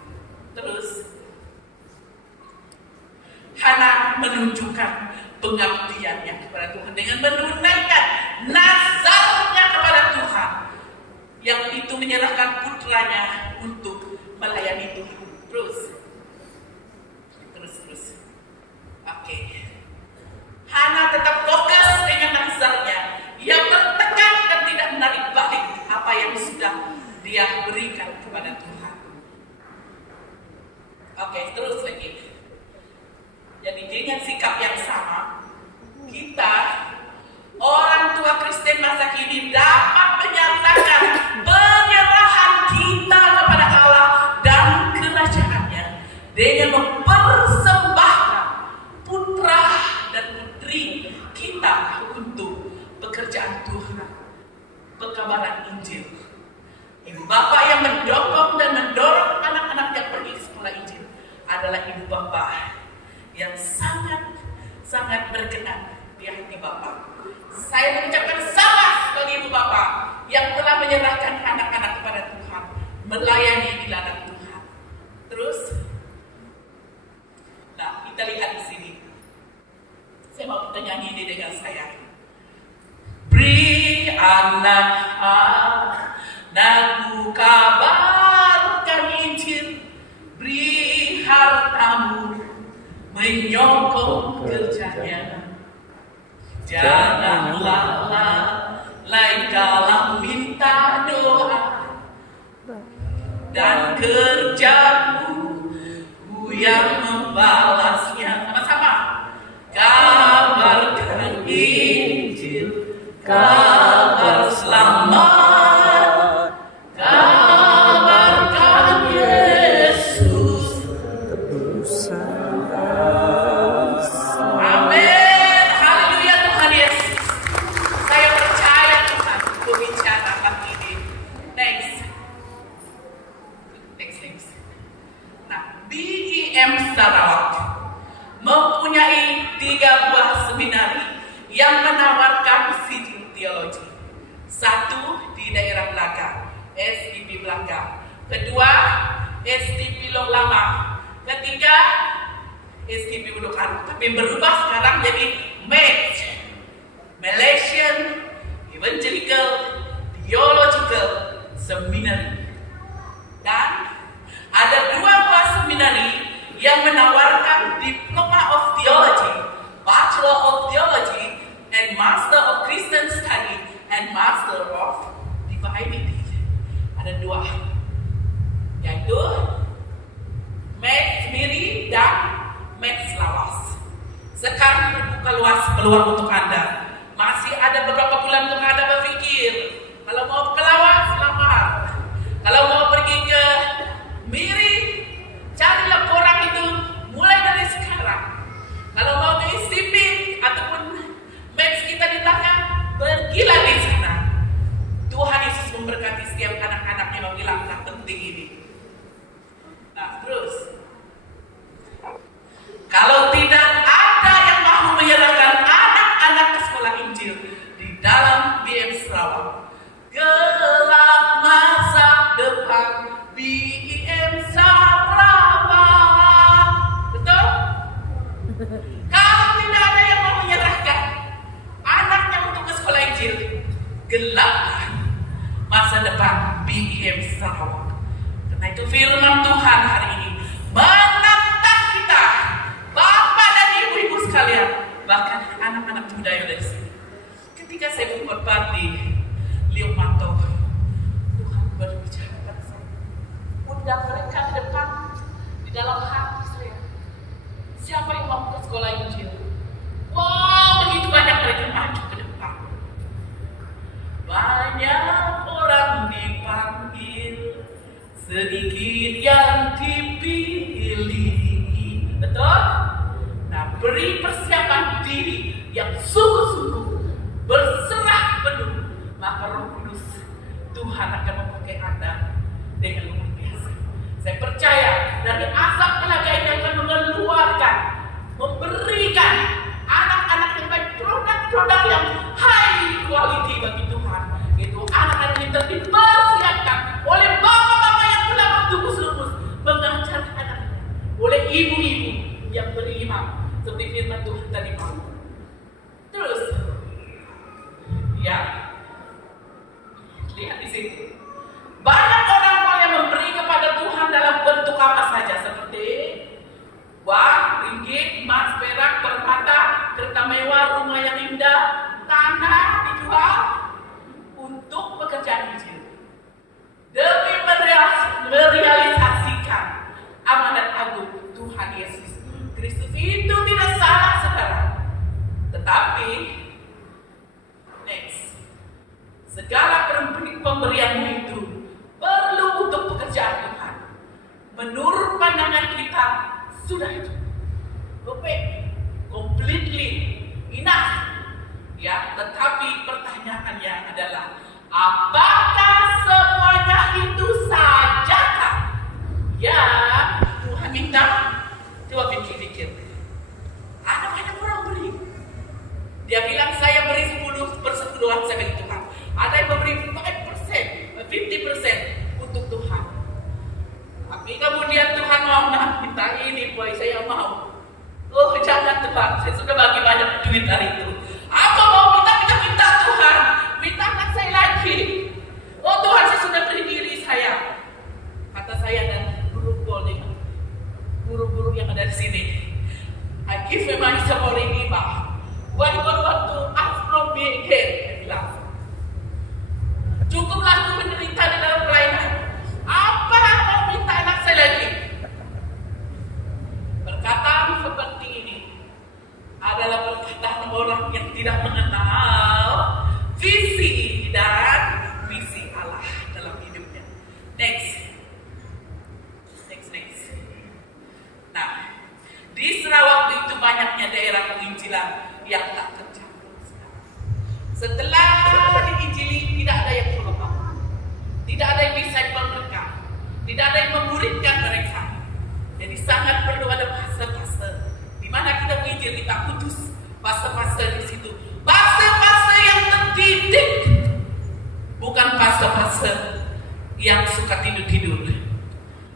Terus Hana menunjukkan pengabdiannya kepada Tuhan dengan menunaikan nazarnya kepada Tuhan, yang itu menyerahkan putranya untuk melayani Tuhan. Terus. Oke. Hana tetap fokus dengan nazarnya. Ia bertekad dan tidak menarik balik apa yang sudah dia berikan kepada Tuhan. Oke, terus lagi. Jadi dengan sikap yang sama, kita orang tua Kristen masa kini dapat menyatakan penyerahan kita gambaran Injil. Ibu bapak yang mendukung dan mendorong anak-anaknya pergi ke sekolah Injil adalah ibu bapak yang sangat berkenan di hati bapak. Saya mengucapkan salam bagi ibu bapak yang telah menyerahkan anak-anak kepada Tuhan, melayani di ladang Tuhan. Terus, nah kita lihat di sini. Saya mau kita nyanyi ini dengan saya. Beri anakku kabarkan Injil, beri hartamu menyokong kerjanya. Janganlah lalai dalam minta doa dan kerjamu yang membalasnya. Sama-sama. Kabarkan Injil, kabar selamat, kabarkan Yesus tebusan. Amin, haleluya Tuhan Yesus. Saya percaya Tuhan berbicara pagi ini. Next. Nah, BIM Sarawak mempunyai 3 buah seminari yang menawarkan sidang teologi. Satu di daerah Belanga, STP Belanga. Kedua, STP Long Lama. Ketiga, STP Udokan. Tapi berubah sekarang jadi MATS, Malaysian Evangelical Theological Seminary. Dan ada 2 buah seminari yang menawarkan Diploma of Theology, Bachelor of Theology, and Master of Christian Study, and Master of Divinity. Ada 2, yaitu Maths Miri dan Maths Lawas. Sekarang terbuka luas peluang untuk Anda. Masih ada beberapa bulan untuk Anda berpikir. Kalau mau ke Lawas, lamar. Kalau mau pergi ke Miri, carilah orang itu mulai dari sekarang. Kalau mau ke STP ataupun Maths kita di belakang, pergilah di sana. Tuhan Yesus memberkati setiap anak-anak yang mengambil langkah penting ini. Nah, terus. Kalau tidak ada yang mau menyerahkan anak-anak ke sekolah Injil di dalam BIM Sarawak, gelap masa depan BIM Sarawak. Betul? Kalau tidak ada yang mau menyerahkan anaknya untuk ke sekolah Injil, gelaplah masa depan BIM Sarawak. Karena itu firman Tuhan hari ini menantang kita, Bapak dan Ibu-ibu sekalian, bahkan anak-anak muda yang dari sini. Ketika saya berkhotbah di Liomanto, Tuhan berbicara kepada saya. Undang mereka ke depan di dalam hati saya. Siapa yang mau ke sekolah Injil? Wow, begitu banyak mereka maju ke depan. Banyak orang dipanggil, sedikit yang dipilih. Betul? Nah, beri persiapan diri yang sungguh-sungguh, berserah penuh, maka Roh Kudus Tuhan akan memakai Anda dengan luar biasa. Saya percaya dari asap telaga ini akan mengeluarkan, memberikan anak-anak yang baik, produk-produk yang high quality bagi Tuhan. Itu anak-anak yang telah dipersiapkan oleh bapak-bapak yang telah bertugus-lumus mengajar anak-anak, oleh ibu-ibu yang beriman seperti firman Tuhan tadi malam. Terus, ya, lihat di situ. Banyak orang yang memberi kepada Tuhan dalam bentuk apa saja, seperti uang, ringgit, emas, perak, permata, kereta mewah, rumah yang indah, tanah dijual untuk pekerjaan Injil. Demi merealisasikan amanat agung Tuhan Yesus Kristus. Itu tidak salah, saudara. Tetapi next, segala pemberianmu itu perlu untuk pekerjaan Tuhan. Menurut pandangan kita sudah itu completely enough, ya. Tetapi pertanyaannya adalah, Apakah semuanya itu sajakah yang Tuhan minta? Coba pikir-pikir. Ada banyak orang beri. Dia bilang saya beri 10% saya bagi Tuhan. Ada yang memberi 5%, 50% untuk Tuhan. Tapi kemudian Tuhan mau minta ini, boy, saya mau. Oh jangan Tuhan, saya sudah bagi banyak duit hari itu. Apa mau minta Tuhan, minta anak saya lagi. Oh Tuhan, saya sudah beri diri saya. Kata saya dan guru-guru yang ada di sini. I give my money already, Pak. What God want to ask from me again? Saya bilang. Cukuplah aku menderita di dalam pelayanan. Apa mau minta anak saya lagi? Perkataan seperti ini adalah perkataan orang yang tidak mengenal visi dan misi Allah dalam hidupnya. Next. Nah, di Sarawak itu banyaknya daerah penginjilan yang tak terjangkau sekarang. Setelah diinjili, tidak ada yang berubah, tidak ada yang bisa mereka, tidak ada yang memuridkan mereka. Jadi sangat perlu ada pastor-pastor di mana kita menginjil, kita putus pastor-pastor di situ, pastor-pastor yang terdidik, bukan pastor-pastor yang suka tidur-tidur,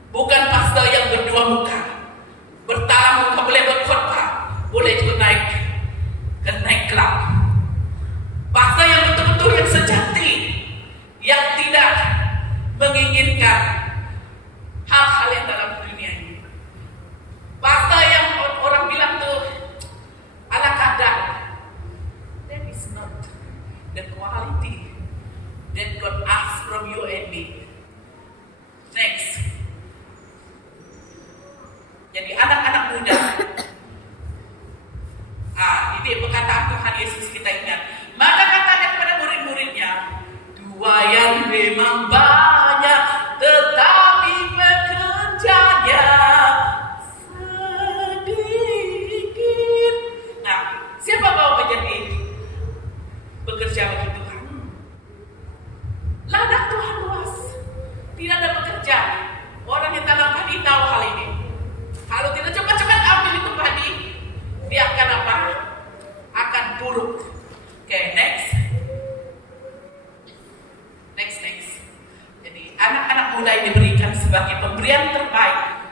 bukan pastor yang berdua muka. Bertamu, kau boleh berkhotbah, boleh juga naik kelab. Pastor yang betul-betul yang sejati, yang tidak menginginkan hal-hal yang dalam dunia ini. Pastor yang orang bilang tuh ala kadar. That is not the quality that God asks from you and me. Next. Jadi anak-anak muda, ini perkataan Tuhan Yesus kita ingat. Maka katanya kepada murid-muridnya, dua yang memang banyak, tetapi pekerjanya sedikit. Nah, siapa mau menjadi bekerja bagi Tuhan? Ladang Tuhan luas, tidak ada pekerja. Orang yang tanam padi tahu hal ini. Kalau tidak cepat-cepat ambil itu padi, dia akan apa? Akan buruk. Oke, next. Jadi anak-anak muda ini diberikan sebagai pemberian terbaik.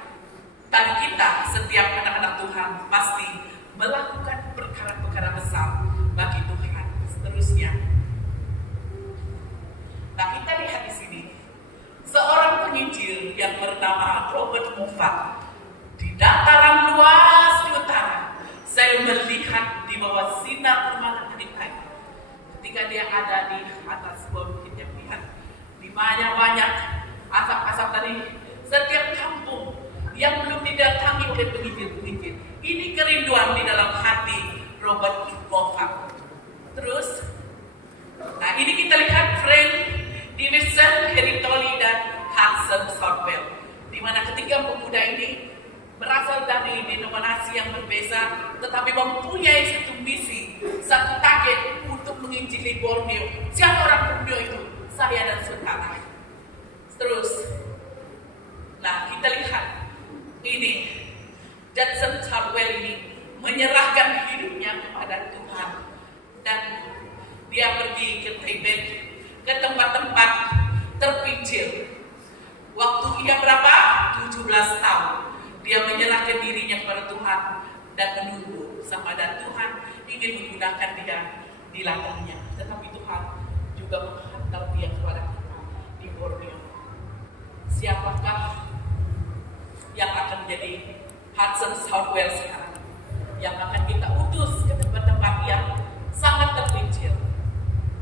Dan kita, setiap anak-anak Tuhan, pasti melakukan perkara-perkara besar bagi Tuhan. Seterusnya. Nah, kita lihat di sini seorang penginjil yang bernama Robert Moffat. Di dataran luas di utara, saya melihat di bawah sinar remang pagi. Ketika dia ada di atas sebuah bukit yang lihat, di mana banyak asap-asap dari setiap kampung yang belum didatangi oleh penginjil-penginjil. Ini kerinduan di dalam hati Robert Moffat. Terus, nah ini kita lihat Frank Division, Harry Tolley dan Hudson Southwell, di mana ketiga pemuda ini berasal dari denominasi yang berbeda, tetapi mempunyai satu misi, satu target untuk menginjili Borneo. Siapa orang Borneo itu? Saya dan saudara. Terus, nah kita lihat ini Judson Southwell ini menyerahkan hidupnya kepada Tuhan dan dia pergi ke Tibet, ke tempat-tempat terpencil. Waktu ia berapa? 17 tahun. Dia menyerahkan dirinya kepada Tuhan dan menunggu sama, dan Tuhan ingin menggunakan dia di ladangnya. Tetapi Tuhan juga menghantar dia kepada kita di Borneo. Siapakah yang akan menjadi Hudson Southwell sekarang? Yang akan kita utus ke tempat-tempat yang sangat terpencil,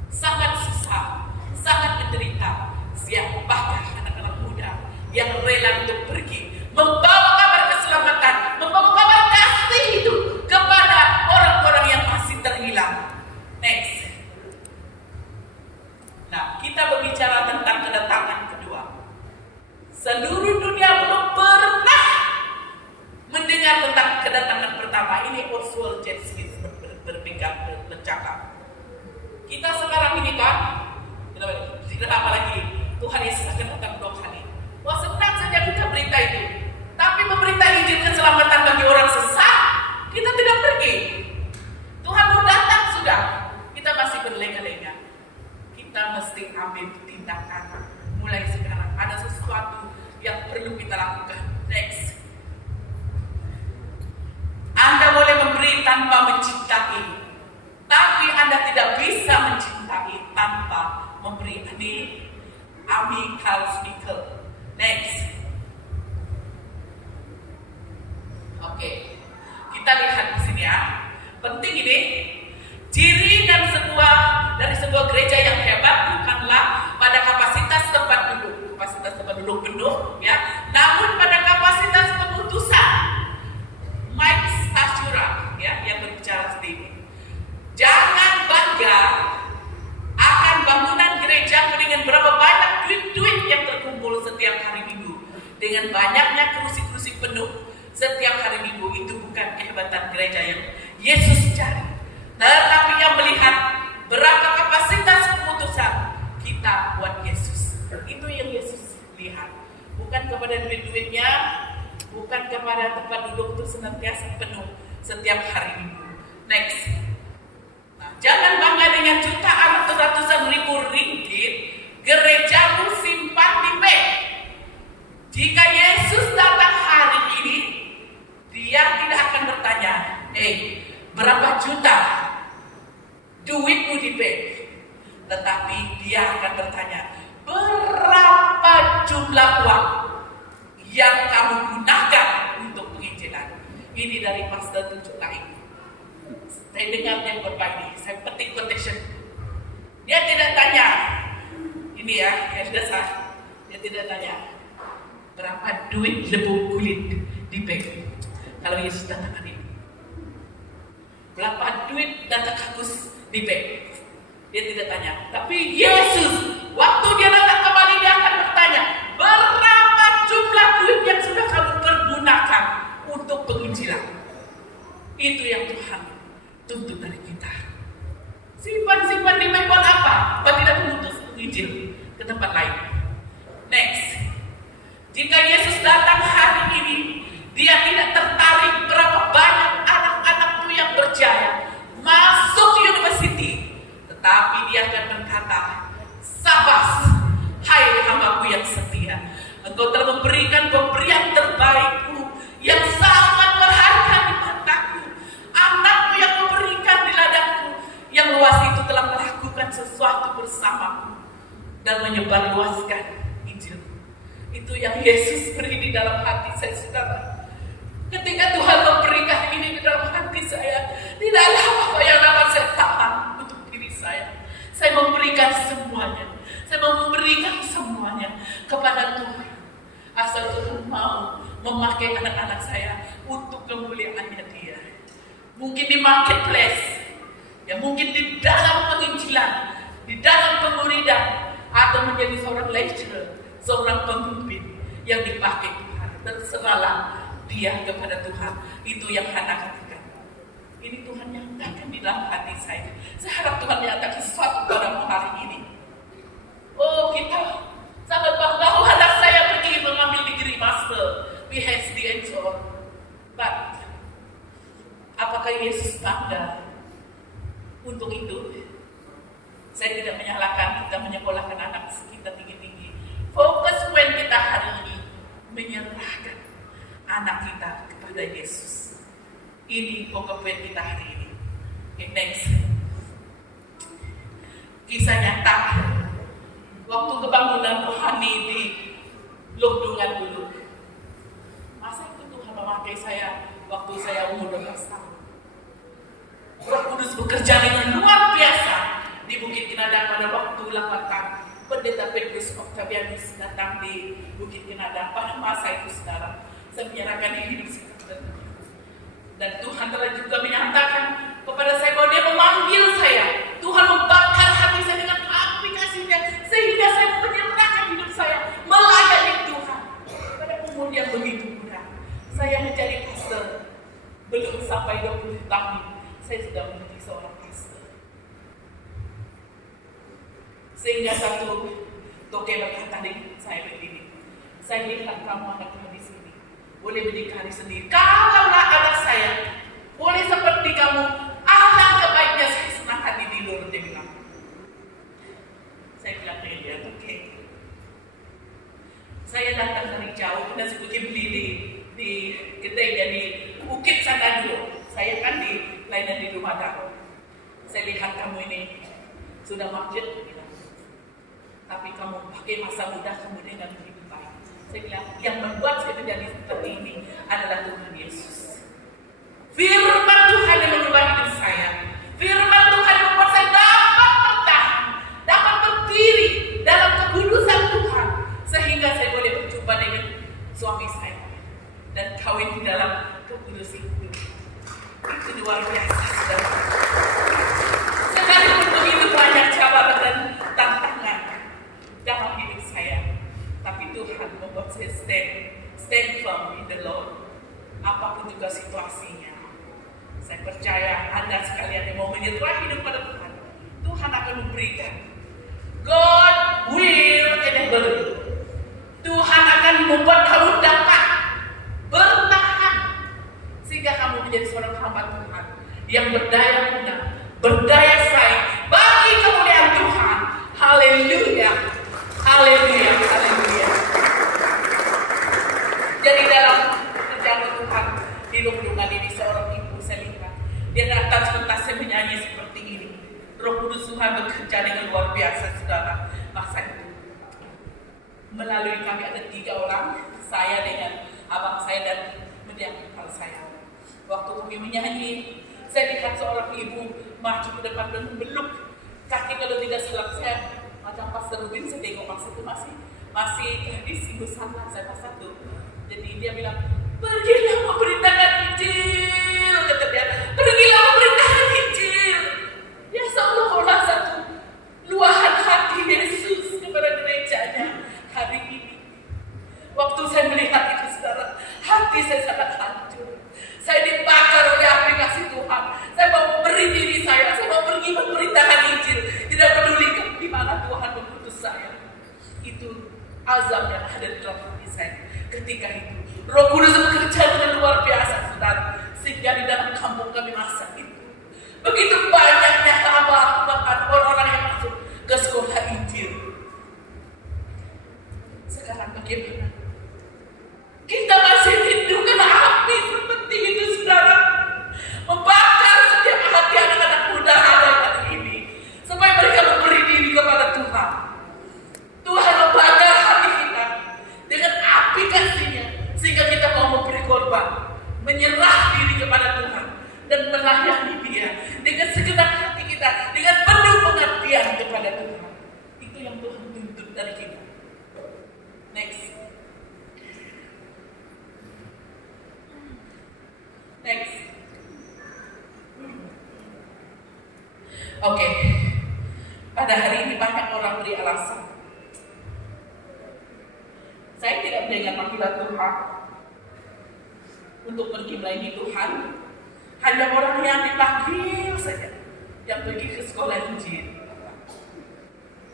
sangat susah, sangat menderita. Siapakah anak-anak muda yang rela untuk pergi membawa kabar keselamatan, membawa kabar kasih itu kepada orang-orang yang masih terhilang? Next. Nah, kita berbicara tentang kedatangan kedua. Seluruh dunia belum pernah mendengar tentang kedatangan pertama. Ini Oswald J. Smith bercakap. Kita sekarang ini kan, keselamatan bagi orang sesat, kita tidak pergi. Tuhan mau datang sudah, kita masih berlenga-lenga. Kita mesti ambil tindakan mulai sekarang. Ada sesuatu yang perlu kita lakukan. Next. Anda boleh memberi tanpa mencintai, tapi Anda tidak bisa mencintai tanpa memberi. Ini Carl Speaker. Next. Oke, kita lihat di sini ya. Penting ini, ciri dari sebuah gereja yang hebat bukanlah pada kapasitas tempat duduk penuh, ya, namun pada kapasitas keputusan. Mike Stashura, ya, yang berbicara sendiri. Jangan bangga akan bangunan gereja dengan berapa banyak duit yang terkumpul setiap hari Minggu, dengan banyaknya kursi-kursi penuh setiap hari Minggu. Itu bukan kehebatan gereja yang Yesus cari, tetapi yang melihat berapa kapasitas keputusan kita buat Yesus. Itu yang Yesus lihat, bukan kepada duit-duitnya, bukan kepada tempat duduk itu senantiasa penuh setiap hari Minggu. Next. Nah, jangan bangga dengan jutaan atau ratusan ribu ringgit gerejamu simpan di bank. Jika Yesus datang hari ini, dia tidak akan bertanya, berapa juta duitmu di bank? Tetapi dia akan bertanya, berapa jumlah uang yang kamu gunakan untuk penginjilan? Ini dari pastor tunjuk lain. Saya dengar yang berbagi, saya petik quotation. Dia tidak tanya, ini ya, yang dasar. Dia tidak tanya, berapa duit lembu kulit di bank kalau Yesus datang hari ini? Berapa duit data kakus di bank? Dia tidak tanya. Tapi Yesus, waktu dia datang kembali, dia akan bertanya, berapa jumlah duit yang sudah kamu pergunakan untuk penginjilan? Itu yang Tuhan tuntut dari kita. Simpan di bank buat apa? Buat tidak mengutus penginjil ke tempat lain. Next. Jika Yesus datang hari ini, dia tidak tertarik berapa banyak anak-anakmu yang berjaya masuk university, tetapi dia akan berkata, sabas, hai hambaku yang setia, engkau telah memberikan pemberian terbaikku yang sangat berharga di mataku. Anakmu yang memberikan di ladangku yang luas itu telah melakukan sesuatu bersamaku dan menyebarluaskan Injil. Itu yang Yesus beri di dalam hati saya, saudara. Ketika Tuhan memberikan ini di dalam hati saya, tidak ada apa yang dapat saya tahan untuk diri saya. Saya memberikan semuanya. Saya memberikan semuanya kepada Tuhan. Asal Tuhan mau memakai anak-anak saya untuk kemuliaannya Dia. Mungkin di marketplace, ya mungkin di dalam penginjilan, di dalam pemuridan, atau menjadi seorang lecturer, seorang pemimpin yang dipakai Tuhan. Terserahlah dia kepada Tuhan. Itu yang Hana katakan. Ini Tuhan nyatakan di dalam hati saya. Saya harap Tuhan nyatakan sesuatu padamu hari ini. Oh, kita sangat bangga. Oh, anak saya pergi mengambil degree master, PhD and so on. But apakah Yesus bangga untuk itu? Saya tidak menyalahkan kita menyekolahkan anak kita tinggi-tinggi. Fokus poin kita hari ini menyerahkan anak kita kepada Yesus. Ini pokok poin kita hari ini. Okay, next. Kisah nyata. Waktu kebangunan rohani di Lugdungan dulu. Masa itu Tuhan memakai saya waktu saya umur 12 tahun. Roh Kudus bekerja dengan luar biasa di Bukit Kinadang pada waktu lawatan Pendeta Petrus Octavianus datang di Bukit Kinadang. Pada masa itu, saudara, saya menyerahkan hidup saya. Dan Tuhan telah juga menyatakan kepada saya bahwa Dia memanggil saya. Tuhan membakar hati saya dengan api kasih-Nya, sehingga saya menyerahkan hidup saya melayani Tuhan. Pada umur yang begitu muda, saya menjadi pastor. Belum sampai 20 tahun, saya sudah menjadi seorang pastor. Sehingga satu toke berkata dengan saya begini, saya lihat kamu anak-anak di sini. boleh berdikari sendiri. Kalaulah anak saya boleh seperti kamu, alangkah baiknya. Saya senang hati di luar, dia bilang. Saya bilang dengan dia, oke. Saya datang dari jauh, dan saya pergi beli di kedai di Bukit sana dulu. Saya kan di lainnya di rumah Daro. Saya lihat kamu ini sudah masjid, bilang. Tapi kamu pakai masa muda kamu dengan lebih baik. Saya bilang, yang membuat saya menjadi seperti ini adalah Tuhan Yesus. Firman Tuhan yang mengubah hidup saya. Firman Tuhan yang membuat saya dapat bertahan, dapat berdiri dalam kekudusan Tuhan, sehingga saya boleh berjumpa dengan suami saya dan kawin di dalam kekudusan itu. Itu luar biasa, saudara. Sekalipun begitu banyak cobaan dan tantangan dalam hidup saya, tapi Tuhan membuat saya stand firm in the Lord. Apapun juga situasinya, saya percaya Anda sekalian yang mau menyerah hidup pada Tuhan, Tuhan akan memberikan. God will enable you. Tuhan akan membuat kamu dapat bertahan sehingga kamu menjadi seorang hamba Tuhan yang berdaya guna, berdaya saing bagi kemuliaan Tuhan. Haleluya, haleluya, haleluya. Jadi dalam kerjaan Tuhan di rombongan ini, seorang ibu saya lihat dia datang sebentar saya menyanyi seperti ini. Roh Kudus Tuhan bekerja dengan luar biasa, saudara. Masa itu melalui kami ada 3 orang, saya dengan abang saya dan mendiakonkan saya. Waktu kami menyanyi, saya lihat seorang ibu maju ke depan dan meluk kaki, kalau tidak salah saya macam Pastor Rubin, saya tengok masa itu masih tradisi Nusantara saya pas satu. Jadi dia bilang, pergilah memberitakan Injil, kata dia, pergilah memberitakan Injil. Ya seolah-olah satu luahan hati Yesus kepada gerejanya hari ini. Waktu saya melihat itu, saudara, hati saya sangat hancur. Saya dibakar oleh aplikasi Tuhan. Saya mau beri diri saya mau pergi memberitakan Injil. Tidak peduli di mana Tuhan mengutus saya. Itu azab yang ada di dalam hati saya. Ketika itu, Roh Kudus bekerja dengan luar biasa, saudara. Sehingga di dalam kampung kami masa itu, begitu banyaknya bahkan orang-orang yang masuk ke sekolah Injil. Sekarang bagaimana? Kita masih rindukan api seperti itu, saudara, membakar setiap hati anak-anak muda ada hari ini, supaya mereka memberi diri kepada Tuhan. Tuhan membakar hati kita dengan api kasih-Nya, sehingga kita mau memberi korban, menyerah diri kepada Tuhan dan melayani Dia dengan segenap hati kita, dengan penuh pengertian kepada Tuhan. Itu yang Tuhan tuntut dari kita. Next. Oke. Pada hari ini banyak orang beri alasan. Saya tidak mendengar panggilan Tuhan untuk pergi melayani Tuhan. Hanya orang yang dipanggil saja yang pergi ke sekolah Injil.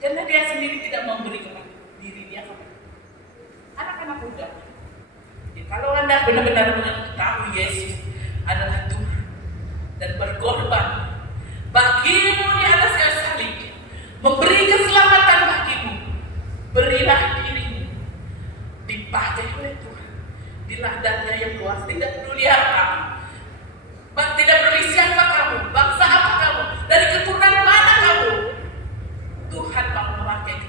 Karena dia sendiri tidak memberi kepada diri dia kepada anak-anak muda. Jadi, kalau Anda benar-benar mengetahui Yesus adalah Tuhan dan berkorban bagimu di atas kayu salib, memberi keselamatan bagimu, berilah dirimu dipakai oleh Tuhan di ladangnya yang luas. Tidak peduli apa, tidak peduli siapa kamu, bangsa apa kamu, dari keturunan mana kamu, Tuhan mau memakai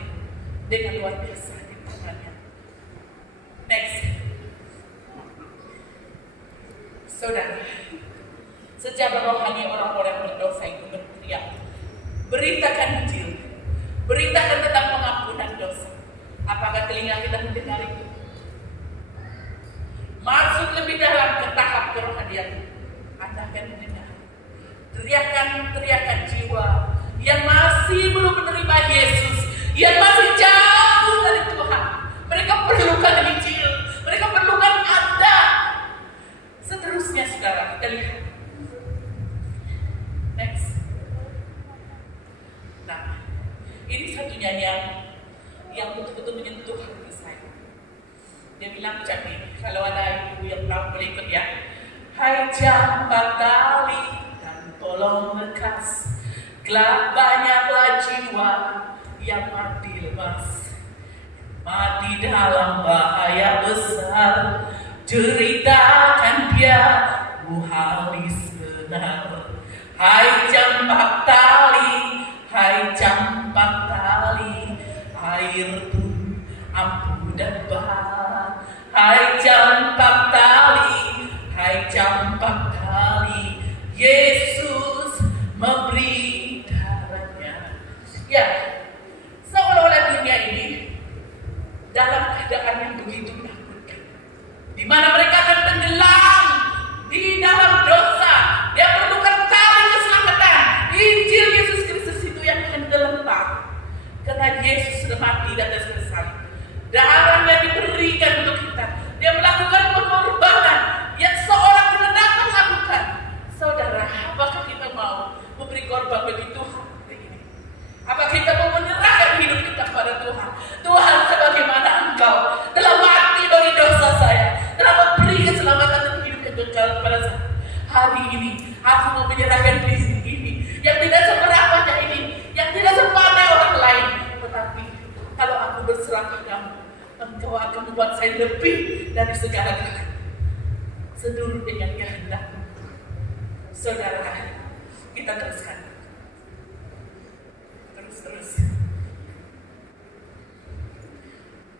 dengan luar biasa di tangannya. Next. Saudara, secara rohani orang-orang berdosa itu berteriak, beritakan Injil, beritakan tentang pengampunan dosa. Apakah telinga kita mendengar itu? Masuk lebih dalam ke tahap kerohanian, Anda akan mendengar teriakan jiwa yang masih belum menerima Yesus, yang masih jauh dari Tuhan. Mereka perlukan Injil, mereka perlukan Anda. Seterusnya, saudara, kita lihat. Next. Nah, ini satu nyanyian yang betul-betul menyentuh hati saya. Dia bilang macam ni, kalau ada ibu yang tahu boleh ikut ya. Hai jambak tali dan tolong lekas, kelak banyaklah jiwa yang mati lemas, mati dalam bahaya besar. Ceritakan dia muhalis benar. Hai jambak tali, hai jambak tali, air pun ampuh dan bah. Hai jambak tali, hai jambak tali, Yesus memberi darahnya. Ya, seolah-olah dunia ini dalam keadaan yang begitu menakutkan, di mana mereka akan tenggelam di dalam dosa. Dia perlukan tali keselamatan. Injil Yesus Kristus itu yang akan dilempar, karena Yesus sudah mati dan sudah salib. Darahnya diberikan untuk kita. Dia melakukan pengorbanan yang seorang tidak dapat lakukan. Saudara, apakah kita mau memberi korban bagi Tuhan ini? Apakah kita mau menyerahkan hidup kita kepada Tuhan? Tuhan, sebagaimana Engkau telah mati bagi dosa saya, telah memberi keselamatan dan hidup yang kekal kepada saya. Hari ini aku mau menyerahkan diri ini yang tidak seberapanya ini, yang tidak sepandai orang lain, tetapi kalau aku berserah padamu, Engkau akan membuat saya lebih dari segala-galanya, seluruh dengan kehendak-Mu. Saudara, kita teruskan.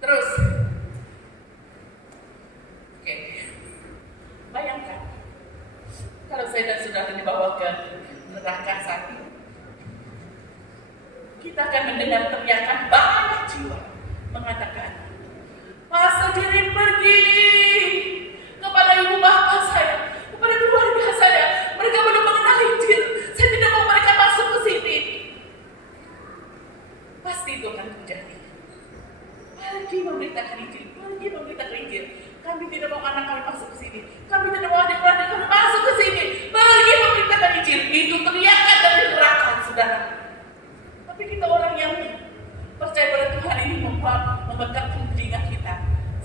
Terus. Oke. Bayangkan kalau saya dan saudara dibawa ke neraka satu, kita akan mendengar teriakan banyak jiwa mengatakan, masa diri pergi kepada ibu bapa saya, kepada keluarga saya, mereka belum mengenal Injil, saya tidak mau mereka masuk ke sini. Pasti itu akan terjadi. Pergi memberitakan Injil, pergi memberitakan Injil. Kami tidak mau anak kami masuk ke sini, kami tidak mau adik-adik kami masuk ke sini. Pergi memberitakan Injil. Itu teriakan dari neraka, saudara. Tapi kita orang yang percaya pada Tuhan ini memekakkan telinga kita,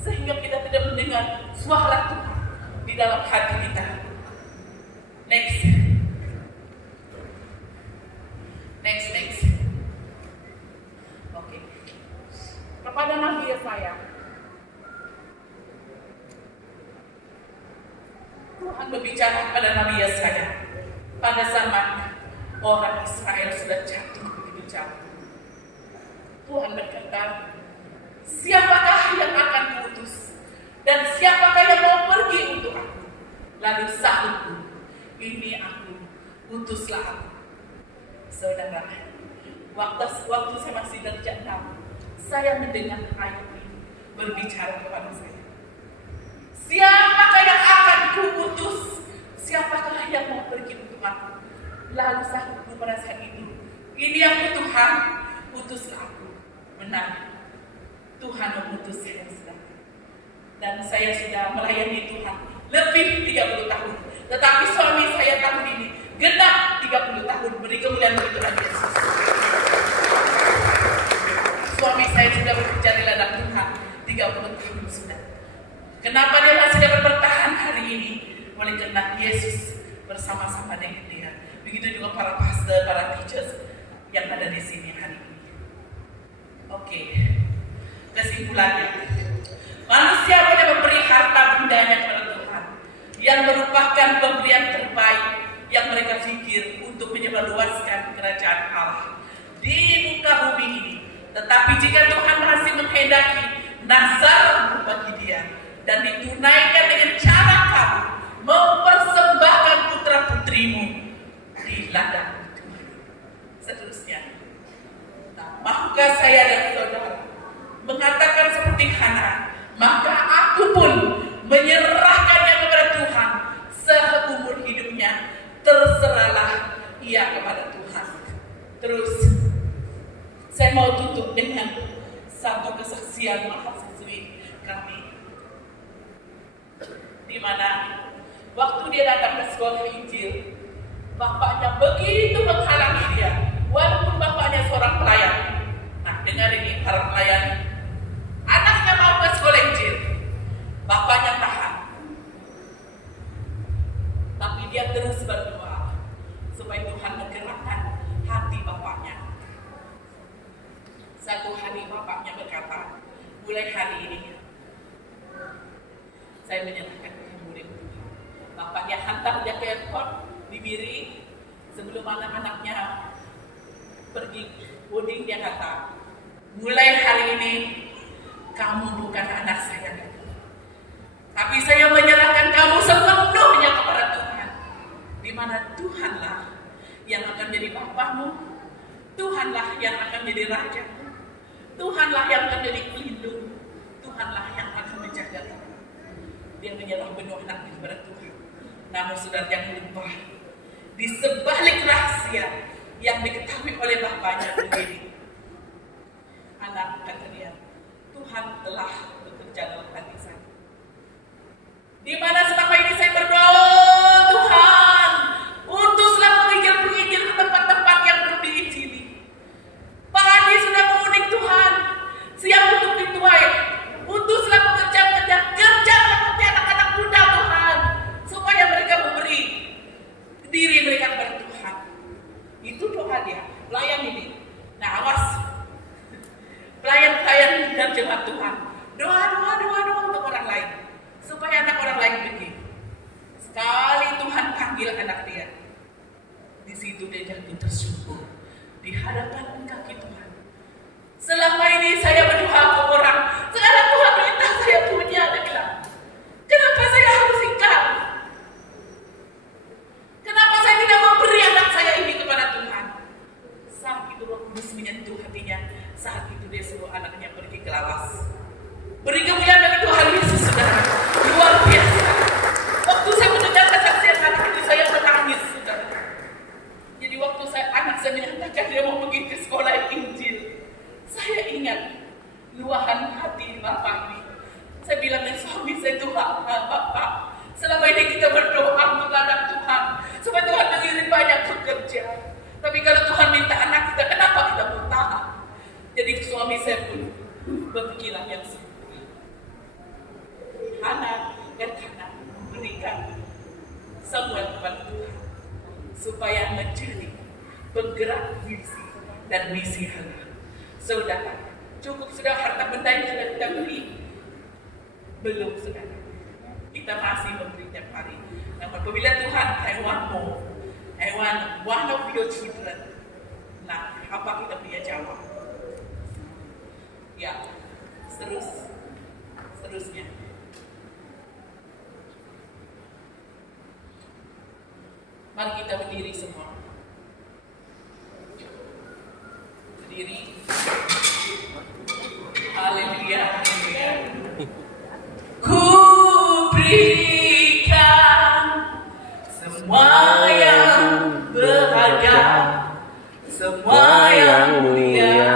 sehingga kita tidak mendengar suara Tuhan di dalam hati kita. Next. Oke. Kepada Nabi Yesaya, Tuhan berbicara kepada Nabi Yesaya pada zaman orang Israel sudah jatuh begitu jauh. Tuhan berkata, siapakah yang akan kuutus dan siapakah yang mau pergi untuk aku? Lalu sahutku, ini aku, utuslah aku. Saudara, waktu saya masih terjangkau, saya mendengar ayat ini berbicara kepada saya. Siapakah yang akan kuutus? Siapakah yang mau pergi untuk aku? Lalu sahutku pada saat itu, ini aku Tuhan, utuslah aku. Benar, Tuhan mengutus saya sedang. Dan saya sudah melayani Tuhan lebih 30 tahun. Tetapi suami saya tahun ini genap 30 tahun beri kemuliaan bagi Tuhan Yesus. Suami saya sudah bekerja di ladang Tuhan 30 tahun sudah. Kenapa dia masih dapat bertahan hari ini? Oleh karena Yesus bersama-sama dengan dia. Begitu juga para pastor, para teachers yang ada di sini hari ini. Oke, kesimpulannya, manusia boleh memberi harta bendanya kepada Tuhan, yang merupakan pemberian terbaik yang mereka pikir untuk menyebarluaskan kerajaan Allah di muka bumi ini. Tetapi jika Tuhan masih menghendaki nazar bagi dia dan ditunaikan dengan cara kamu mempersembahkan putra-putrimu di ladang Tuhan. Seterusnya, mahukah saya dan saudara mengatakan seperti Hana, maka aku pun menyerahkannya kepada Tuhan seumur hidupnya, terserahlah ia kepada Tuhan. Terus saya mau tutup dengan satu kesaksian mahasiswi kami, di mana waktu dia datang ke sekolah Injil, bapaknya begitu menghalangi dia, walaupun bapaknya seorang pelayan. Nah, dengar ini para pelayan, anaknya mau ke sekolah Injil, Satu hari bapaknya berkata, mulai hari ini saya menyerahkan kamu dengan Tuhan. Bapaknya hantar dia ke airport di Biri. Sebelum anak-anaknya pergi boarding, dia kata, mulai hari ini kamu bukan anak saya lagi, tapi saya menyerahkan kamu sepenuhnya kepada Tuhan. Di mana Tuhanlah yang akan jadi bapamu, Tuhanlah yang akan jadi rajamu, Tuhanlah yang akan jadi pelindung, Tuhanlah yang akan menjaga kamu. Dia menyerah penuh anaknya kepada Tuhan. Namun saudara jangan lupa, di sebalik rahasia yang diketahui oleh bapaknya begini, anak kata dia, Tuhan telah bekerja dalam hati saya. Di mana selama ini saya berdoa, Tuhan, utuslah penginjil-penginjil ke tempat-tempat yang belum diizini. Pak Haji sudah mengunik Tuhan, siap untuk dituai. Utuslah pekerja-pekerja, kerja anak-anak muda Tuhan, supaya mereka memberi diri mereka kepada Tuhan. Itu doa dia, pelayan ini. Nah awas, pelayan-pelayan dan jemaat Tuhan, doa untuk orang lain, supaya anak orang lain pergi. Sekali Tuhan panggil anak dia, di situ dia jatuh tersyukur di hadapan kaki Tuhan. Selama ini saya berdoa ke orang, sekarang Tuhan perintah saya punya. Dia bilang, kenapa saya harus ingkar? Kenapa saya tidak memberi anak saya ini kepada Tuhan? Saat itu Roh Kudus menyentuh hatinya. Saat itu dia suruh anaknya pergi ke lawas. Beri kemuliaan bagi Tuhan Yesus, saudara. Luar biasa. Waktu saya mendengar kesaksian anak itu, saya menangis, saudara. Jadi waktu anak saya menyatakan dia mau pergi ke sekolah Injil, saya ingat luahan hati Bapak ini. Saya bilang dengan suami saya, Tuhan, Bapak, selama ini kita berdoa menghadap Tuhan supaya Tuhan mengirim banyak pekerja. Tapi kalau Tuhan minta anak kita, kenapa kita mau tahan? Jadi suami saya pun berpikiran yang seperti anak dan anak memberikan semua kepada Tuhan supaya menjadi penggerak visi dan misi Allah. Saudara, cukup sudah harta benda yang sudah kita beri? Belum, saudara. Kita masih memberi tiap hari. Namun apabila Tuhan, I want one of your children. Nah, apa kita punya jawab? Ya, seterusnya. Mari kita berdiri semua. Berdiri. Haleluya. Ku berikan semua yang berharga, semua yang mulia,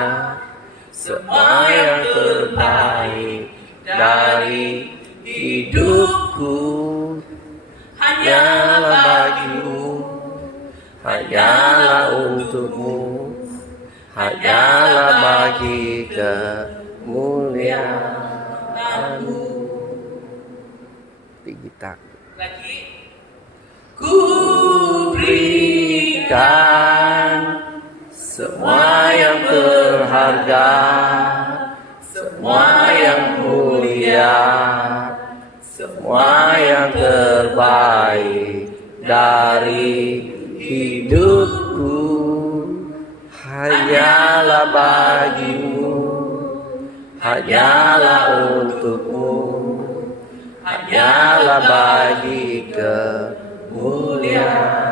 semua yang terbaik dari hidupku, hanyalah bagimu, hanyalah untukmu, hanyalah bagi kemuliaan-Mu. Kita Lagi. Ku berikan semua yang berharga, semua yang mulia, semua yang terbaik dari hidupku, hanyalah bagimu, hanyalah untukmu, hanyalah bagi kemuliaan.